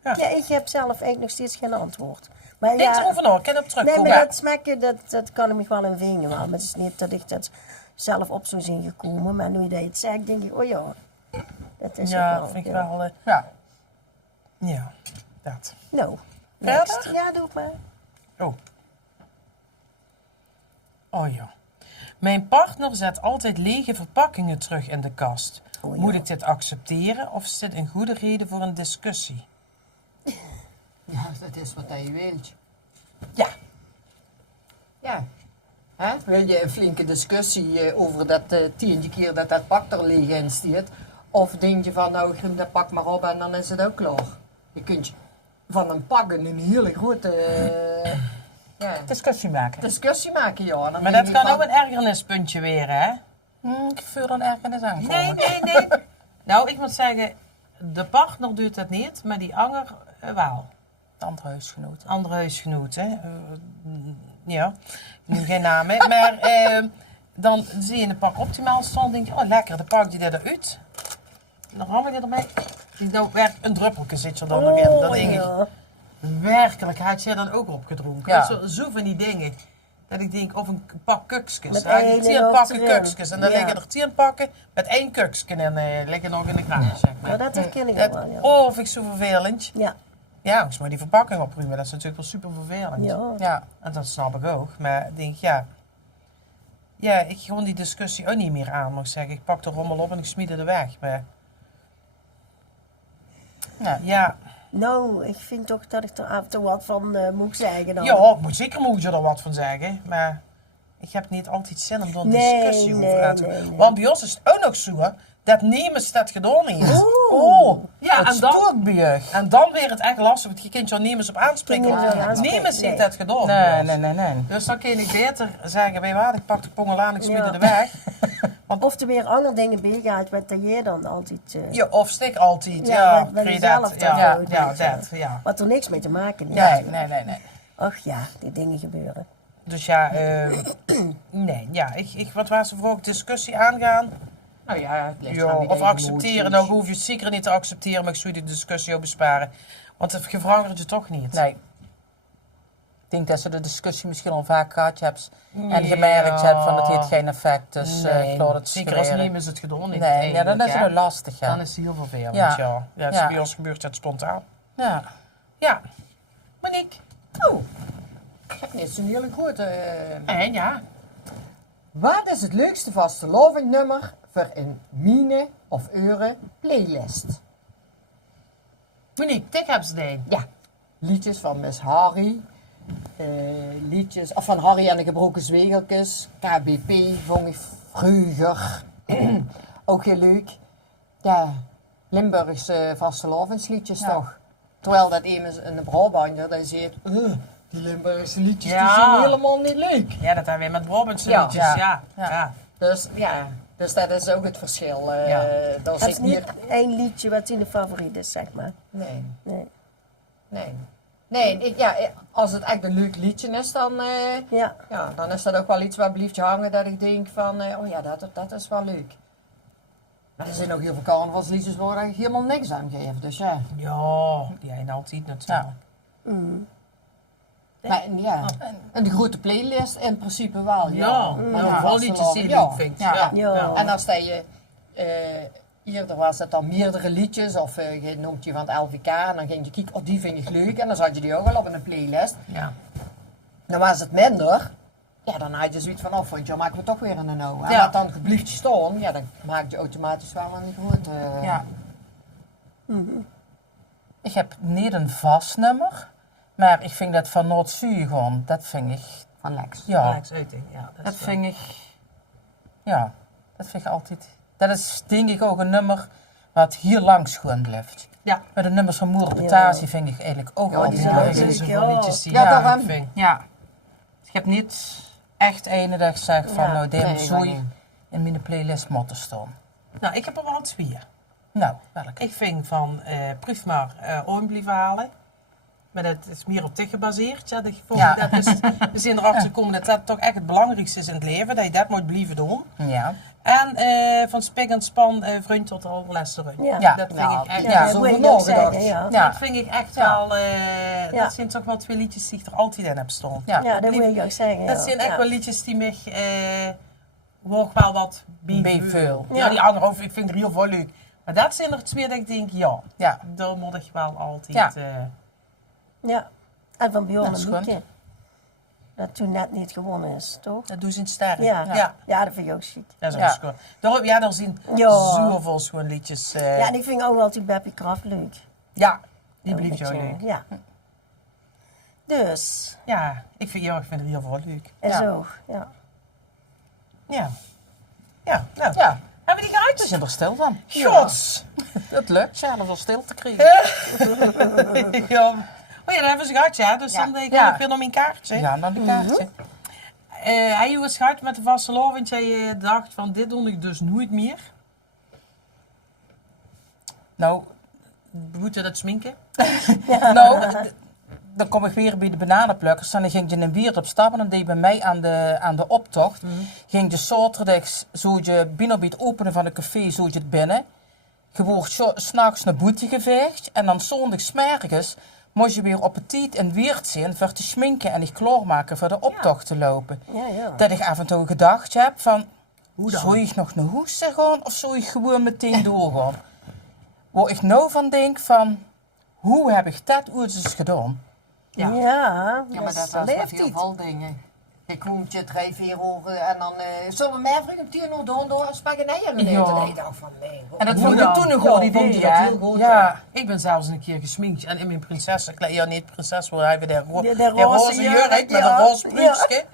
Ja, ik heb zelf eigenlijk nog steeds geen antwoord. Maar Niks ja, over nog, ik kan op nee, terugkomen. maar dat smaken, dat kan ik me wel in vingen. Maar het is niet dat ik dat zelf op zou zien gekomen. Maar nu dat je het zegt, denk ik, oh ja, dat is Ja, ook wel. vind ik ja. wel. Ja. Ja, dat. Nou, Verder? next. Ja, doe maar. Oh. Oh ja. Mijn partner zet altijd lege verpakkingen terug in de kast. Oh, ja. Moet ik dit accepteren of is dit een goede reden voor een discussie? Ja, dat is wat je wilt. Ja. Ja. Hè? Wil je een flinke discussie over dat 10e keer dat pak er leeg in staat? Of denk je van, nou, grim dat pak maar op en dan is het ook klaar? Je kunt van een pak een hele grote Discussie maken. discussie maken, ja. En dan Maar denk dat je kan van, ook een ergernispuntje weer, hè? Ik voel dan ergens aankomen. Nee. Nou, ik moet zeggen, de partner doet dat niet, maar die anger wel. De andere huisgenoten. Andere huisgenoten. Ja, ik noem geen namen. Maar dan zie je een pak optimaal staan. Denk je, oh lekker, dan pak je dat eruit. Dan ram je ermee. Nou, een druppeltje zit er dan nog in. Dan denk ik, ja. werkelijk, had jij dan ook opgedronken? Ja. Zo van die dingen. Dat ik denk, of een pak kuksjes. Met Dan heb je één 10 en pakken achterin. kuksjes. En dan Ja. liggen er 10 pakken met 1 kuksje. En liggen nog in de garage, zeg maar. Maar dat herken ik ook wel, ja. Oh, vind ik zo vervelend. Ja, Ja, ik moet die verpakking opruimen. Dat is natuurlijk wel super vervelend. ja. Ja. En dat snap ik ook. Maar ik denk, ja, ik gewoon die discussie ook niet meer aan, moet ik zeggen. Ik pak de rommel op en ik smiet het weg. Maar Ja. ja, Nou, ik vind toch dat ik er af en toe wat van moet zeggen dan. zeker moet je er wat van zeggen. Maar ik heb niet altijd zin om er een Nee, discussie over nee, aan te nee, nee. Want bij ons is het ook nog zo, hè, dat niemand dat gedaan is. Oh, Ja, het en dan, spookbeug. en dan weer het echt lastig, want je kunt je niemand op aanspreken. Niemand Want op aanspreken, niemand heeft nee. dat gedaan. bij ons. Nee. Dus dan kun je beter zeggen, weet je wat, ik pak de pongelaan, ik smiet Ja. het weg. Of er weer andere dingen bij gaat, wat dat jij dan altijd... Ja, of stik altijd, Ja, ja, wat- wat kun je je zelf dat, dan ja, doet, ja, weet je. dat, ja. Wat er niks mee te maken heeft. Nee. Ach ja, die dingen gebeuren. Dus ja, nee, ja, wat was er voor ook discussie aangaan? nou ja, het ligt Ja, aan die of eigen accepteren, emoties. dan hoef je het zeker niet te accepteren, maar ik zou die discussie ook besparen. Want het verandert je toch niet. Nee. Ik denk dat ze de discussie misschien al vaak gehad hebt. En gemerkt hebt van het heeft geen effect. Dus Nee, ik geloof het zeker als schreeuwen. niemand het gedaan heeft. Nee, ja, dan eigenlijk, is het hè. wel lastig. Ja. Dan is het heel vervelend, Ja. ja. Ja, dus Ja. bij ons gebeurt het spontaan. Ja. Ja, Monique. Oh, ik heb niet zo'n hele grote... En ja. Wat is het leukste vastelovendnummer voor een mine of eure playlist? Monique, dik heb ze deed. Ja, liedjes van Miss Harry. Liedjes of van Harry en de Gebroken Zwegeltjes. KBP vond ik vroeger ook heel leuk. Ja, Limburgse vastelovensliedjes Ja. toch. Terwijl dat immers in de Brabander, dan zegt, die Limburgse liedjes die Ja. zijn helemaal niet leuk. Ja, dat hebben we met Brabantse Ja. liedjes, ja. Ja. Ja. Dus ja, dus dat is ook het verschil. Ja. Dat Het is is niet één liedje wat in de favoriet is, zeg maar. Nee, Nee. nee. Nee, als het echt een leuk liedje is, dan, Ja, ja, dan is dat ook wel iets waar blijft je hangen dat ik denk van, oh ja, dat is wel leuk. Maar er zijn ook heel veel carnavalsliedjes waar ik helemaal niks aan geef, dus ja. Ja, die zijn altijd natuurlijk. Maar ja, en de grote playlist in principe wel, ja. Ja, Maar maar de vooral liedjes die je ja. leuk vindt. Ja. Ja. Ja. Ja. En als dat je, eerder was het dan meerdere liedjes, of je noemt je van het LVK, en dan ging je kijken, oh die vind ik leuk, en dan zat je die ook wel op in een playlist. Ja. Dan was het minder. Ja, dan had je zoiets van, oh, vond je, maken we toch weer een no. En Ja. wat dan blijft staan, ja, dan maak je automatisch wel een grote... Ja. Ik heb niet een vast nummer. Maar ik vind dat van Noord-Zuid gewoon, dat vind ik... Van Lex. Ja, Alex Uiting, ja. dat is vind ik... Ja, dat vind ik altijd... Dat is denk ik ook een nummer wat hier langs gewoon blijft. Ja. Maar de nummers van Moeder Betasie vind ik eigenlijk ook Ja, altijd die zijn leuk. ook zijn leuk, zoveel ja. liedjes die Ja, ik daarom. leuk vind. Ja. Ik heb niet echt ene dat ik zeg van, Ja, nou, die nee, moet zo maar niet. in mijn playlist moeten staan. Nou, ik heb er wel 2. Nou, welke? Ik vind van proef maar Oom halen. Maar dat is meer op dich gebaseerd. Ja, Ja. We zijn erachter gekomen dat dat toch echt het belangrijkste is in het leven. Dat je dat moet blijven doen. Ja. En van Spik en Span, vriend tot de allerlaatste run. Ja. Ja. Dat vind Ja, ik echt... ja, dat zo moet ik over ook zeggen, nagedacht. ja. Ja. Dat vind ik echt Ja. wel... Ja. Dat zijn toch wel 2 liedjes die ik er altijd in heb staan. Ja. Ja, dat moet ik ook zeggen. Dat ja. zijn echt Ja. wel liedjes die me hoog wel wat Bijveel. Ja, die andere over, ik vind er heel veel leuk. Maar dat zijn er 2 dat ik denk, ja, Ja. daar moet ik wel altijd... Ja. Ja. En van Bjorn Dat is en goed. Mieke. dat toen net niet gewonnen is, toch? Dat doen ze in het sterren. Ja. Ja, dat vind ik ook chic. Dat is Ja. ook schoon. Daar zien Ja. zoveel schoon liedjes. Ja, en ik vind ook wel die Beppie Kraft leuk. Ja, die Ook blijft met jou je- leuk. Ja. Dus, Ja, ik vind er heel veel leuk. en Ja. zo, ja. Ja. Ja, nou. Ja, Hebben we die ze gehad? zijn er stil van. Gods! Het lukt zelfs al stil te krijgen. Ja. Oh ja, dat hebben ze gehad, ja. Dus dan denk ik, Ja. ik wil nog mijn kaartje. Ja, dan die kaartje. Hij je eens gehad met de vastelovend, want jij dacht van dit doe ik dus nooit meer. Nou, Moet je dat sminken? Dan kom ik weer bij de bananenplukkers. En dan ging je een bier op stappen. En deed bij mij aan de optocht. Ging je zaterdags, zo je binnen bij het openen van een café, zo je het binnen. Je wordt 's nachts naar boete geveegd. En dan zondagsmergens moest je weer op het tijd en weert zijn voor te schminken en je klaarmaken voor de optocht te lopen. Ja. Dat ik af en toe gedacht heb van, Hoe dan? zou ik nog naar huis gaan of zou ik gewoon meteen doorgaan? Waar ik nou van denk van, hoe heb ik dat ooit eens gedaan? Ja. Ja, maar dat was met leeft heel iets. veel dingen. Ik koentje, 3, 4 uur en dan zullen we meer vrienden op 10 uur door spaghettiën eten. Ja. Ik dacht van nee. En dat Hoe vond ik dan? toen een Ja, goed die vond idee, je dat hè? heel goed, Ja. Ik ben zelfs een keer gesminkt en in mijn prinsessenkleed, ja niet prinses, maar hij de De roze roze jurk met ja. een roze pluisje.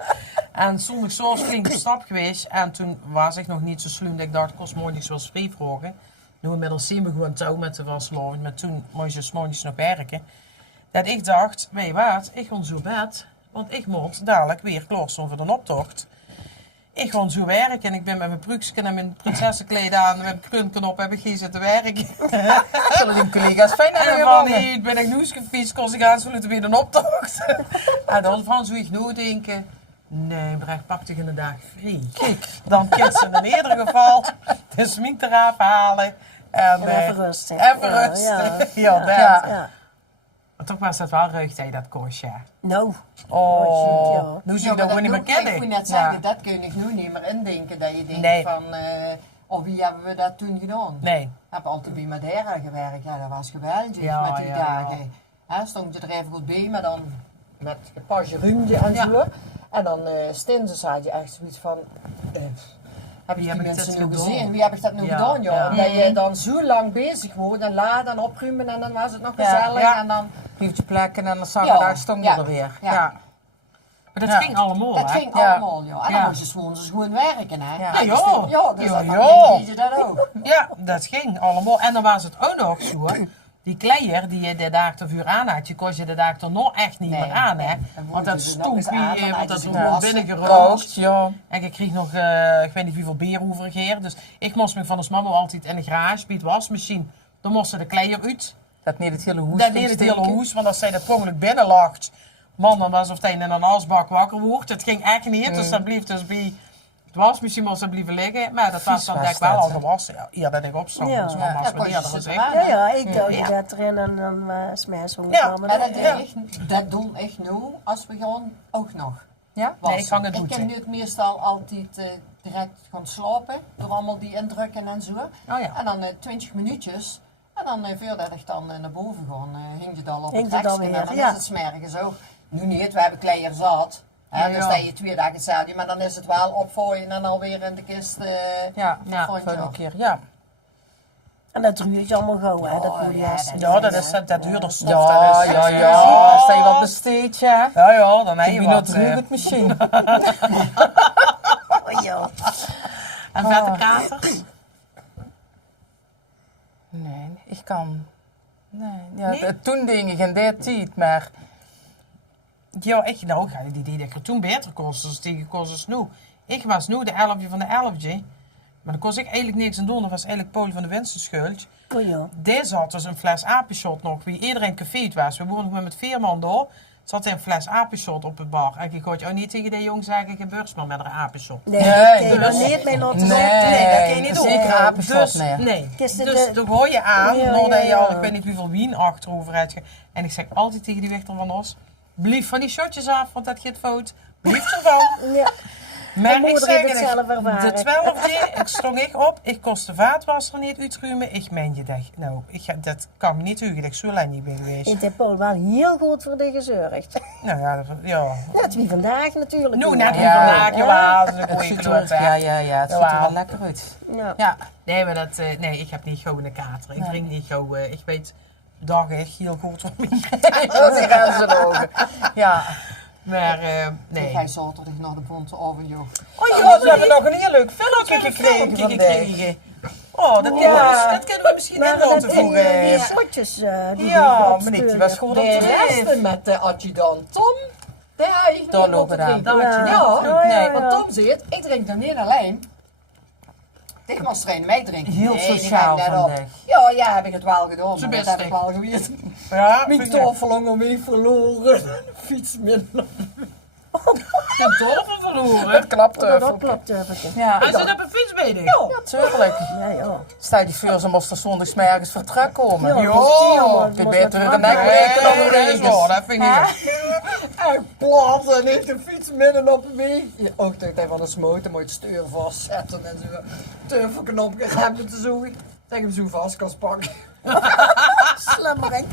En zondagsavonds flink op stap geweest en toen was ik nog niet zo sluim dat ik dacht, ik kost morgen zoals vrij vragen. Nu inmiddels zien we gewoon touw met de waslovend, maar toen moest je 's morgens nog werken. Dat ik dacht, weet je wat, ik ga zo bed, want ik moet dadelijk weer klaarstaan voor de optocht. Ik ga zo werken en ik ben met mijn pruiksje en mijn prinsessenkleed aan, met mijn krulken op, heb ik geen zitten werken. Zullen die collega's fijn En hebben van gewonnen? niet ben ik nu eens gefietst, kost ik aansluiten weer een optocht. En dan van zou ik nou denken, nee, maar ik pak tegen een dag vrij. Kijk, dan kan ze in ieder geval de smink eraf halen. En even rusten. Even Ja, rusten. ja. Ja, dat. Ja. Ja. Maar toch was dat wel reugd, dat koosje. Nou, Oh, ja. nu zie ik dat gewoon niet meer Ik moet kennen. net zeggen, dat kun je nu niet meer indenken. Dat je denkt Nee. van, oh wie hebben we dat toen gedaan? Nee. Ik heb altijd bij Madeira gewerkt, ja dat was geweldig Ja, met die ja, dagen. Hè, stond je er even goed bij, maar dan met een pasje ruimte en zo. En dan stinsen had je echt zoiets van, heb Wie ik heb die ik mensen dit nu gedaan? gezien? Wie heb ik dat nu Ja, gedaan? Ja. ja. Dat je dan zo lang bezig wordt en laat en opruimen en dan was het nog Ja, gezellig. ja. En dan, Hield je plekken en dan zag je Ja, daar stond je ja, er weer. ja. Ja. Maar dat Ja. ging allemaal, dat hè? ging Ja. allemaal, ja. En dan Ja. moest je 's morgens gewoon werken, hè. Ja. Ja, Dus ja. dat- ja, dus Ja, dat ja. deed je dat ook. Ja, dat ging allemaal. En dan was het ook nog zo. Die kleier die je de dag ervoor aan had, je kon je de dag er nog echt niet Nee, meer aan, hè? nee. Dan Want dat moeten ze nog stonk eens aan, wie, dan want had dat je is ze gewoon wassen. binnengerookt. Rookt, ja. En ik kreeg nog, ik weet niet hoeveel bier overgeheerd. Dus ik moest me van ons mama altijd in de garage bij het wasmachine. Dan moesten de kleier uit. Dat niet het hele hoes Dat ging deed het hele steken. hoes, want als zij dat pongelijk binnen lag, man, dan was of hij in een asbak wakker wordt. Het ging echt niet, dus dat bleef dus bij het wasmachine moest dat blijven liggen. Maar dat was Vies dan was denk ik wel dat, al hè? gewassen. Ja, hier dat ik opstond, Ja. dus mama Ja, was kon je meneer er zitten gezegd. aan. ja, ik doe Ja. dat erin en dan smash hoe Ja, Maar dat doen echt nu, als we gaan, ook nog. Ja? Nee, ik hang het Ik goed kan in. nu het meestal altijd direct gaan slapen, door allemaal die indrukken en zo. Oh ja. En dan 20 minuutjes. En dan voordat ik dan naar boven ga, hing je dan op Hing het je dan rekje. weer, En dan ja. is het smergens ook. Nu niet, we hebben kleier zat. Hè, Ja, dus ja. dat je 2 dagen hetzelfde, maar dan is het wel opvooien en alweer in de kist. Ja, Ja, vond je volgende ook. keer. Ja. En dat duurt je allemaal gauw, hè? Dat Oh, moet je ja, eerst- dat- Ja, dat duurder stof. Ja, dat is ja, echt ja. crazy. Als je wat besteedt, ja. Ja, ja, dan heb Ik je ben nog wat. terug het machine. Oh, ja. En vette kater? Nee, ik kan... Nee, ja, Nee? toen dingen in die tijd, maar... Ja, ik nou, die deed ik er toen beter kosten, dus tegen kosten nu. Ik was nu de 11e van de 11e. Maar dan kost ik eigenlijk niks aan doen. Dat was eigenlijk Paul van de Winsten schuld. Oh, ja. Deze had dus een fles apenshot nog, wie iedereen café was. We woonden met 4 man door. Zat een fles apenshot op het bar. En ik hoorde ook niet tegen die jongen zeggen, gebeurt maar met een apenshot. Nee, Nee, dat kun je dus- er niet mee laten Nee, zitten. Nee, dat kun je niet doen. zeker apenshot, Dus, nee. nee. Kist het Dus de- dan gooi je aan, Ja, nadat je ja, al, ja. ik weet niet hoeveel wien achterover hebt. En ik zeg altijd tegen die Wichter van ons, blijf van die shotjes af, want dat gaat fout. Blijf ervan. Ja. Maar ik moeder zeg heeft het zelf ervaren. de 12e stond ik op. Ik kost de vaatwasser niet uitruimen. Ik meen je dat. Nou, dat kan me niet heugen dat ik zo lang niet ben geweest. Het heeft Paul wel heel goed voor de gezorgd. Nou ja. Net wie vandaag natuurlijk. Nu net wie Ja. vandaag, ja. Dat is een Het goeie ziet knop, er, hè. ja, het ziet Ja. er wel lekker uit. Ja. Ja, Nee, maar nee, ik heb niet gauw een kater. Ik drink niet gauw. Ik weet dagig heel goed wat me dat die gaan ze ogen. Ja. Maar Ik nee. ga zaterdag naar de Bonte Oven, joh. Oh ja, we hebben nog een heel leuk filmpje gekregen vandaag. Oh, dat kunnen we misschien Maar net wel dat te die voegen. slotjes die Ja, opsturen. meneer, die was goed op De de laatste met de adjudant Tom, daar heb je Daar niet lopen op te dan. drinken. Ja. Ja, Nee. want Tom zegt, ik drink dan niet alleen. Ik moest trainen mij drinken. Heel Nee, die sociaal ga ik net op. vandaag. Ja, heb ik het wel gedaan. Zo maar best dat heb ik ik. wel geweten. Ja, Mijn tofelong om mee verloren. Fietsmiddel. de toren verloren. Het klapt Dat even. klopt even. Ja, Hij zit op een fiets bezig. natuurlijk. Ja. Stel je voor, ze moesten zondagsmergens vertrek komen. Ja, Jo, dat is helemaal- je dat bent was er met de nek Frankrijk. breken dan dat is waar, dat vind ik. Ik plat en ik de fiets midden op de weg. Ja, ook dat hij van de smoot, dan moet je het stuur vastzetten en zo. Turvenknopje hebben te zoeken. Dat ik hem zo vast kan pakken. Slammerik.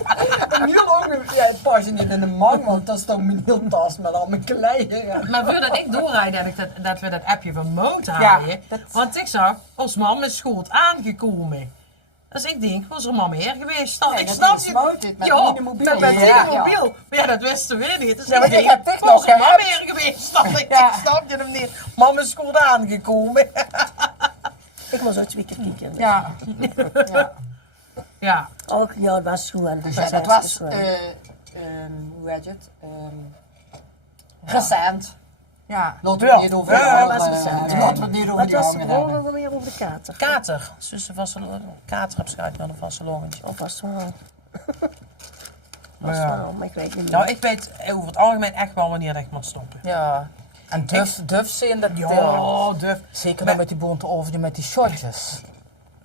En heel lang, ja, het past niet in de mang, want dat is toch mijn heel tas met al mijn klei. Maar voordat ik doorrijd, heb ik dat we dat appje van Moot Ja, haaien. dat- Want ik zag, ons man is goed aangekomen. Dus ik denk, was er maar meer geweest. Dan, Nee, ik dat snap is je. Moot dit met Ja, Minimobiel. dat met Ja. Minimobiel. Maar ja, dat wisten we niet. Dus Ja, want ik denk, heb dit was nog er maar gehad. meer geweest. Dan, ik Ja. snap je hem niet. Man is goed aangekomen. Ik moest ook 2 keer kijken. Ja, Ja. Och, ja, het was goed. En Dus ja, dat was, hoe heet het? Recent. ja. Laten we het niet over Ja, die dat was andere- recent. laten we het niet over Wat die was de anderen hebben. vroeger weer over de kater? Kater. Zussen van kater heb schijt aan een vastelogentje. Of was het wel? Was Ja. het wel, maar ik weet het niet. Nou, ik weet over het algemeen echt wel wanneer ik moet stoppen. Ja. En duf zijn dat Ja, duf. zeker dan met die bonte oven, met die shotjes.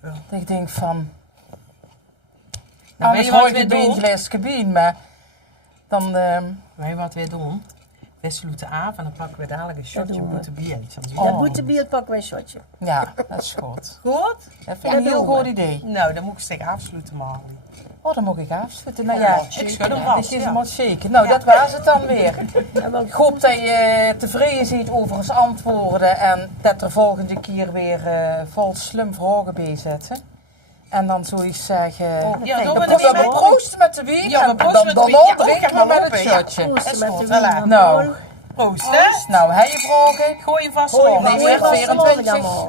Ja. Dat ik denk van, Nou, weet anders je wat hoor we je doen? een glas kabine, maar dan, Weet je wat we doen? We sluiten af en dan pakken we dadelijk een shotje doen we. boetebier. Dat boetebier pakken wij een shotje. ja, dat is goed. Goed? Dat vind ik een heel doen we. goed idee. Nou, dan moet ik steeds afsluiten, Marlie. Oh, dan moet ik afsluiten. Nou ja, Ik schud hem ik vast. is Ja. hem zeker. Nou, dat was het dan weer. En wel Ik hoop dat je tevreden ziet over ons antwoorden en dat er volgende keer weer vol slim vragen bij zitten. En dan zou ik zeggen, Ja, doen we we dat niet mee? proosten met de week Ja, we en proosten met de week. Ja, drinken ook we met helemaal het op, hè. shotje. proosten is met goed, de wel wiener. aan. Nou, Proost, hè? nou, heb je vragen? Gooi je vast Gooi je op. vast. Nee, Weer weer 24.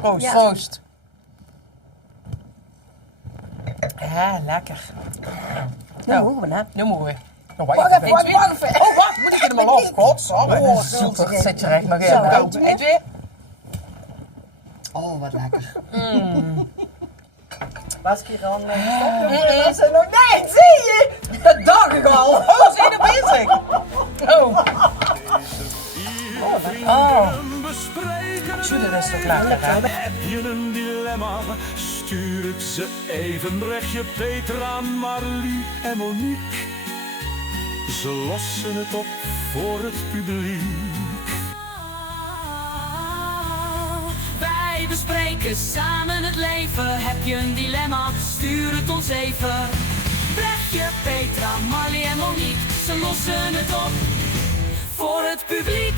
Proost. Ja. Proost. Ja, lekker. Nou, hoe we dat? Nu moeten we. Nou, Wacht even, wacht even. Oh, wacht, moet ik er maar op? Godsamme. Oh, super, zet je recht nog in. Zo, hè? eentje meer? Eet weer? Oh, wat lekker. Was ik hier al? Dat zijn nog... Nee, zie je? Dat dacht ik al. Oh, zijn er bezig? Oh. Oh. Tjoe, dat is toch lekker, hè? Heb je een dilemma? Stuur het ze even. Brechtje, Petra, Marlie en Monique. Ze lossen het op voor het publiek. Wij bespreken samen het leven. Heb je een dilemma? Stuur het ons even. Brechtje, Petra, Marlie en Monique. Ze lossen het op voor het publiek.